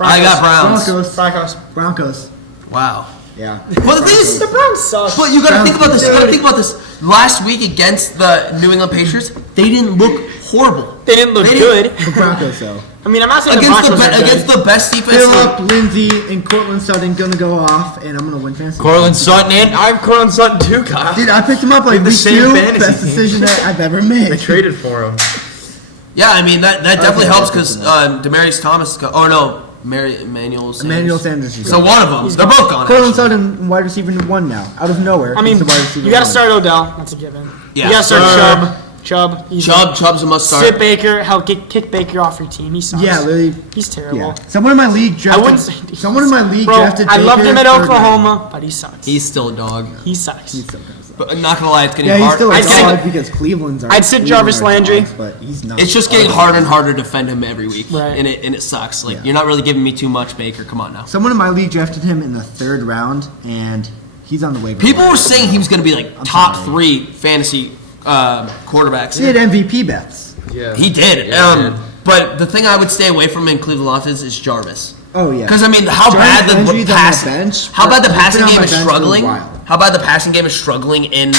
I got Browns. Broncos. Broncos. Broncos. Wow. Yeah. But the thing is, The Browns suck. but you gotta think about this. You Browns- gotta think about this. Last week against the New England Patriots, they didn't look horrible. They didn't look They good. The Broncos, though. I mean, I'm not saying Against the Broncos are against good. the best defense. Phillip, Lindsey, and Cortland Sutton gonna go off, and I'm gonna win fantasy. Cortland Sutton, and I'm Cortland Sutton too, Kyle. Dude, I picked him up like the week same 2. fantasy Best team. decision that I've ever They made. traded for him. Yeah, I mean that definitely Okay, helps that's because Demarius Thomas. Emmanuel Sanders. Emmanuel Sanders. is So gone. one of them. They're both gone. Cortland actually. Sutton, wide receiver 1 now, out of nowhere. I mean, he's the wide receiver you got to 1. start Odell. That's a given. Yeah. You got to start Chubb. Chubb. Chubb's a must start. Sit Baker. Hell, kick Baker off your team. He sucks. Yeah, literally. He's terrible. Yeah. Someone in my league I wouldn't drafted. say Someone in my league Bro, drafted. I loved Baker him at third Oklahoma, but he sucks. He's still a dog. He sucks. He's still kind of sucks. But I'm not gonna lie, it's getting Yeah, he's hard. still a I'd say- dog because Cleveland's. I'd sit Jarvis Landry. but he's not. It's just getting harder and harder to defend him every week, Right. and it sucks. Like Yeah. you're not really giving me too much, Baker. Come on now. Someone in my league drafted him in the 3rd round, and he's on the waiver. People wire. were saying he was gonna be like top 3 fantasy quarterbacks. He had MVP bets. Yeah. He did. Yeah, he did. But the thing I would stay away from in Cleveland offense is Jarvis. Oh yeah. Because I mean, how Jarvis bad the Landry's on the pass, bench, how bad the but he's passing been on game my is bench for a struggling. while. How bad the passing game is struggling in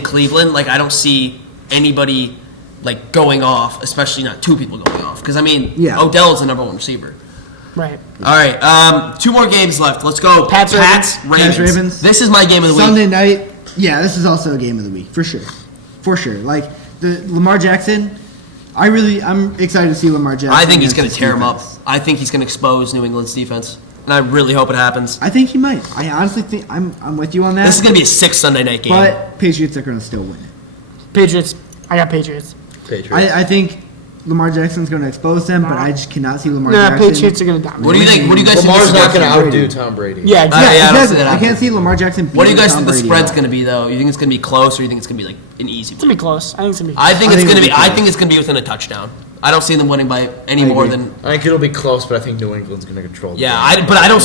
Cleveland. Like I don't see anybody like going off, especially not 2 people going off. Because I mean, Yeah. Odell is the number 1 receiver. Right. All right, 2 more games left. Let's go. Pats, Ravens. Pats, Ravens. This is my game of the week. Sunday night. Yeah, this is also a game of the week for sure. For sure. Like the Lamar Jackson. I'm excited to see Lamar Jackson. I think he's against going to this tear him up. defense. I think he's going to expose New England's defense, and I really hope it happens. I think he might. I honestly think I'm with you on that. This is going to be a 6 Sunday night game. But Patriots are going to still win it. Patriots. I got Patriots. Patriots. I think Lamar Jackson's going to expose them, but I just cannot see Lamar Nah, Jackson. Patriots are going to dominate. What do you think? What do you guys think? Lamar's the not spread's going to gonna outdo Tom Brady. Yeah, be? exactly. Yeah, I don't see Exactly. that I happening. can't see Lamar Jackson. What do you beating guys Tom think the Brady spread's at all. going to be, though? You think it's going to be close, or you think it's going to be like an easy It's one? going to be close. I think it's going to be I think I it's think going to it'll be. be I close. think it's going to be within a touchdown. I don't see them winning by any more agree. than. I think it'll be close, but I think New England's going to control the Yeah, game. but I don't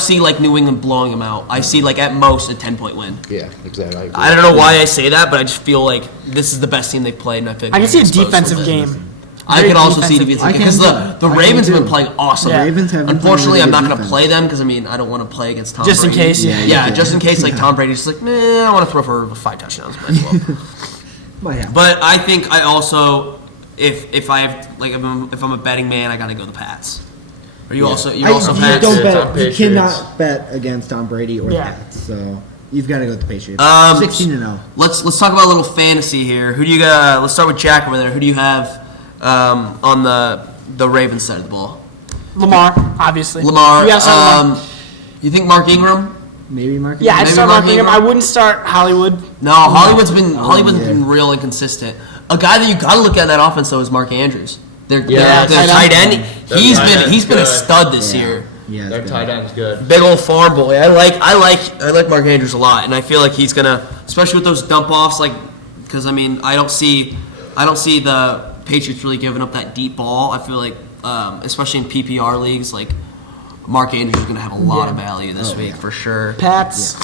see like New England blowing them out. I see like at most a 10-point win. Yeah, exactly. I agree. I don't know why I say that, but I just feel like this is the best team they've played, and I feel like I can see a they're defensive exposed to it. game. I Very can also see defensive. defensive because the I can Ravens have been too. playing awesome. Yeah. Ravens have been Unfortunately, playing I'm really not good going to defense. play them because I don't want to play against Tom Just in Brady. case. Yeah, just in case like Tom Brady's just like, I want to throw for 5 touchdowns. But yeah. But I think I also, if I have like if I'm a betting man, I got to go the Pats. Are you also You Pats? don't Patriots, bet. I'm You Patriots. cannot bet against Tom Brady or Yeah. Pats. So you've got to go with the Patriots. 16-0. Let's talk about a little fantasy here. Who do you got? Let's start with Jack over there. Who do you have on the Ravens side of the ball? Lamar, obviously. Lamar. You gotta start Lamar. You think Mark Ingram? Maybe Mark. Yeah, I'd maybe start Mark Mark Ingram. Ingram. I wouldn't start Hollywood. No, Hollywood's been yeah. been real inconsistent. A guy that you got to look at in that offense though is Mark Andrews. Their Yeah, tight end. Their He's tight end's been a good. stud this Yeah. year. Yeah. Their tight end's good. Big old farm boy. I like Mark Andrews a lot, and I feel like he's gonna, especially with those dump offs, like because I mean I don't see the Patriots really giving up that deep ball. I feel like especially in PPR leagues, like Mark Andrews is gonna have a lot of value this week for sure. Pats,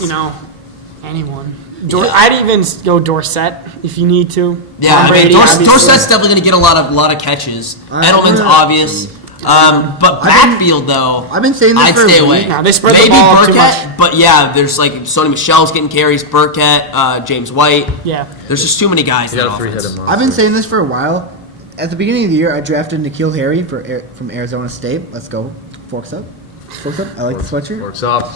anyone. I'd even go Dorsett if you need to. Yeah, Tom I mean Brady, obviously. Dorsett's definitely gonna get a lot of catches. Edelman's obvious. But backfield though, I've been saying this I'd for a stay week away. now. They spread the Maybe ball out too Burkett, much. but yeah, there's like Sony Michel's getting carries, Burkett, James White. Yeah. There's just too many guys You in got that a offense. three-headed I've been monster. saying this for a while. At the beginning of the year, I drafted N'Keal Harry from Arizona State. Let's go. Forks up. Forks up. I like the sweatshirt. Works up.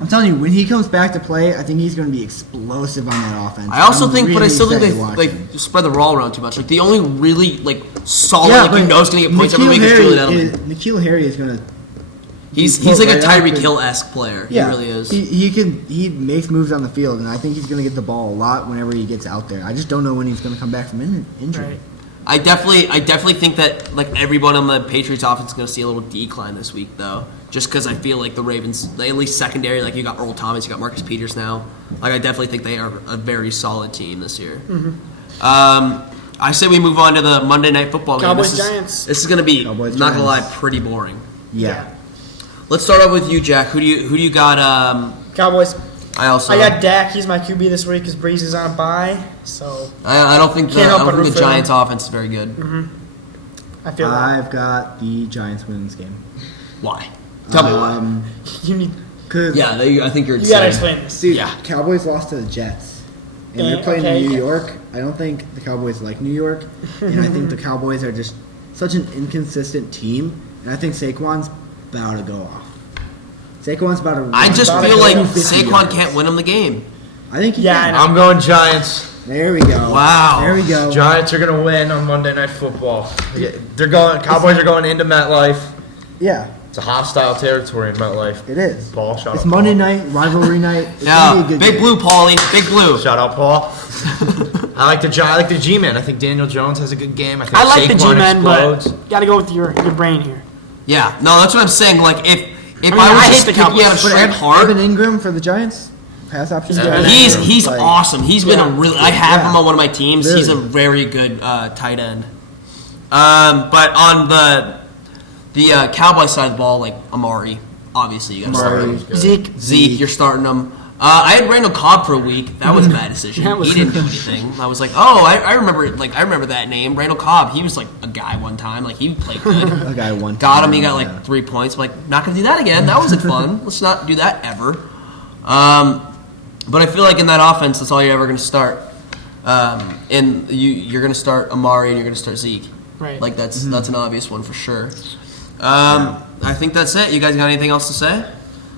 I'm telling you, when he comes back to play, I think he's going to be explosive on that offense. I also I'm think, but I really still think excited to watch they him. spread the ball around too much. Like the only really like solid, Yeah, like you but know is gonna get points every N'Keal week is Harry Julian Edelman. N'Keal Harry is going to. He's put like a right out Tyreek there. Hill-esque player. Yeah, He really is. He makes moves on the field, and I think he's going to get the ball a lot whenever he gets out there. I just don't know when he's going to come back from injury. Right. I definitely think that like everyone on the Patriots offense is going to see a little decline this week though, just because I feel like the Ravens, at least secondary, like you got Earl Thomas, you got Marcus Peters now. Like I definitely think they are a very solid team this year. I say we move on to the Monday Night Football game. Cowboys, Giants. This is going to be Cowboys, not going to lie, Giants. pretty boring. Yeah. Let's start off with you, Jack. Who do you got? Cowboys. I got Dak. He's my QB this week because Breeze is on a bye. So I don't think Can't help but the root for Giants them. offense is very good. I feel that. I've got the Giants winning this game. Why? Tell me why. You need. Cause Yeah, I think you're You gotta insane. explain this. dude, Yeah. Cowboys lost to the Jets, and Yeah, they're playing okay. in New York. I don't think the Cowboys like New York, and I think the Cowboys are just such an inconsistent team, and I think Saquon's about to go off. Saquon's about to. I just about to feel go like 250 Saquon yards. can't win him the game. I think he Yeah, can. I know. I'm going Giants. There we go. Wow. There we go. Giants are gonna win on Monday Night Football. Cowboys are going into MetLife. Yeah, It's a hostile territory in MetLife. it is. Paul, shout It's out Monday Paul. night, rivalry night. It's Yeah, gonna be a good Big game. Blue, Paulie, Big Blue. Shout out Paul. I like the G-Man. I think Daniel Jones has a good game. I think I like the Saquon G-men, explodes. but gotta go with your brain here. Yeah, no, that's what I'm saying. Like if mean, I I was hate just the picking Cowboys, out a But straight heart, Evan Ingram for the Giants, pass option. Yeah. guy. he's Like, awesome. He's been a really. I have Yeah. him on one of my teams. He's a Really. very good tight end. But on the Cowboy side of the ball, like Amari, obviously you got to start Amari. him. Zeke. You're starting him. I had Randall Cobb for a week. That was a bad decision. That was- He didn't do anything. I was like, oh, I remember that name, Randall Cobb. He was like a guy one time. Like he played good. A guy one. Got him. He got Yeah. like 3 points. I'm like, not gonna do that again. That wasn't fun. Let's not do that ever. But I feel like in that offense, that's all you're ever gonna start. And you're gonna start Amari and you're gonna start Zeke. Right. Like that's an obvious one for sure. I think that's it. You guys got anything else to say?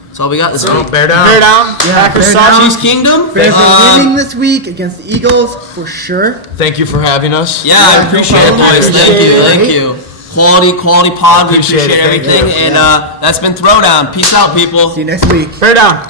That's all we got this week. Bear down. Bear down. Yeah, Packers bear suck. down. Chiefs Kingdom. Bears are winning this week against the Eagles for sure. Thank you for having us. Yeah, I no appreciate it, problem. boys. Thank Appreciate you, it. thank you. Quality pod. We Appreciate appreciate it. Thank everything. you. And that's been Throwdown. Peace out, people. See you next week. Bear down.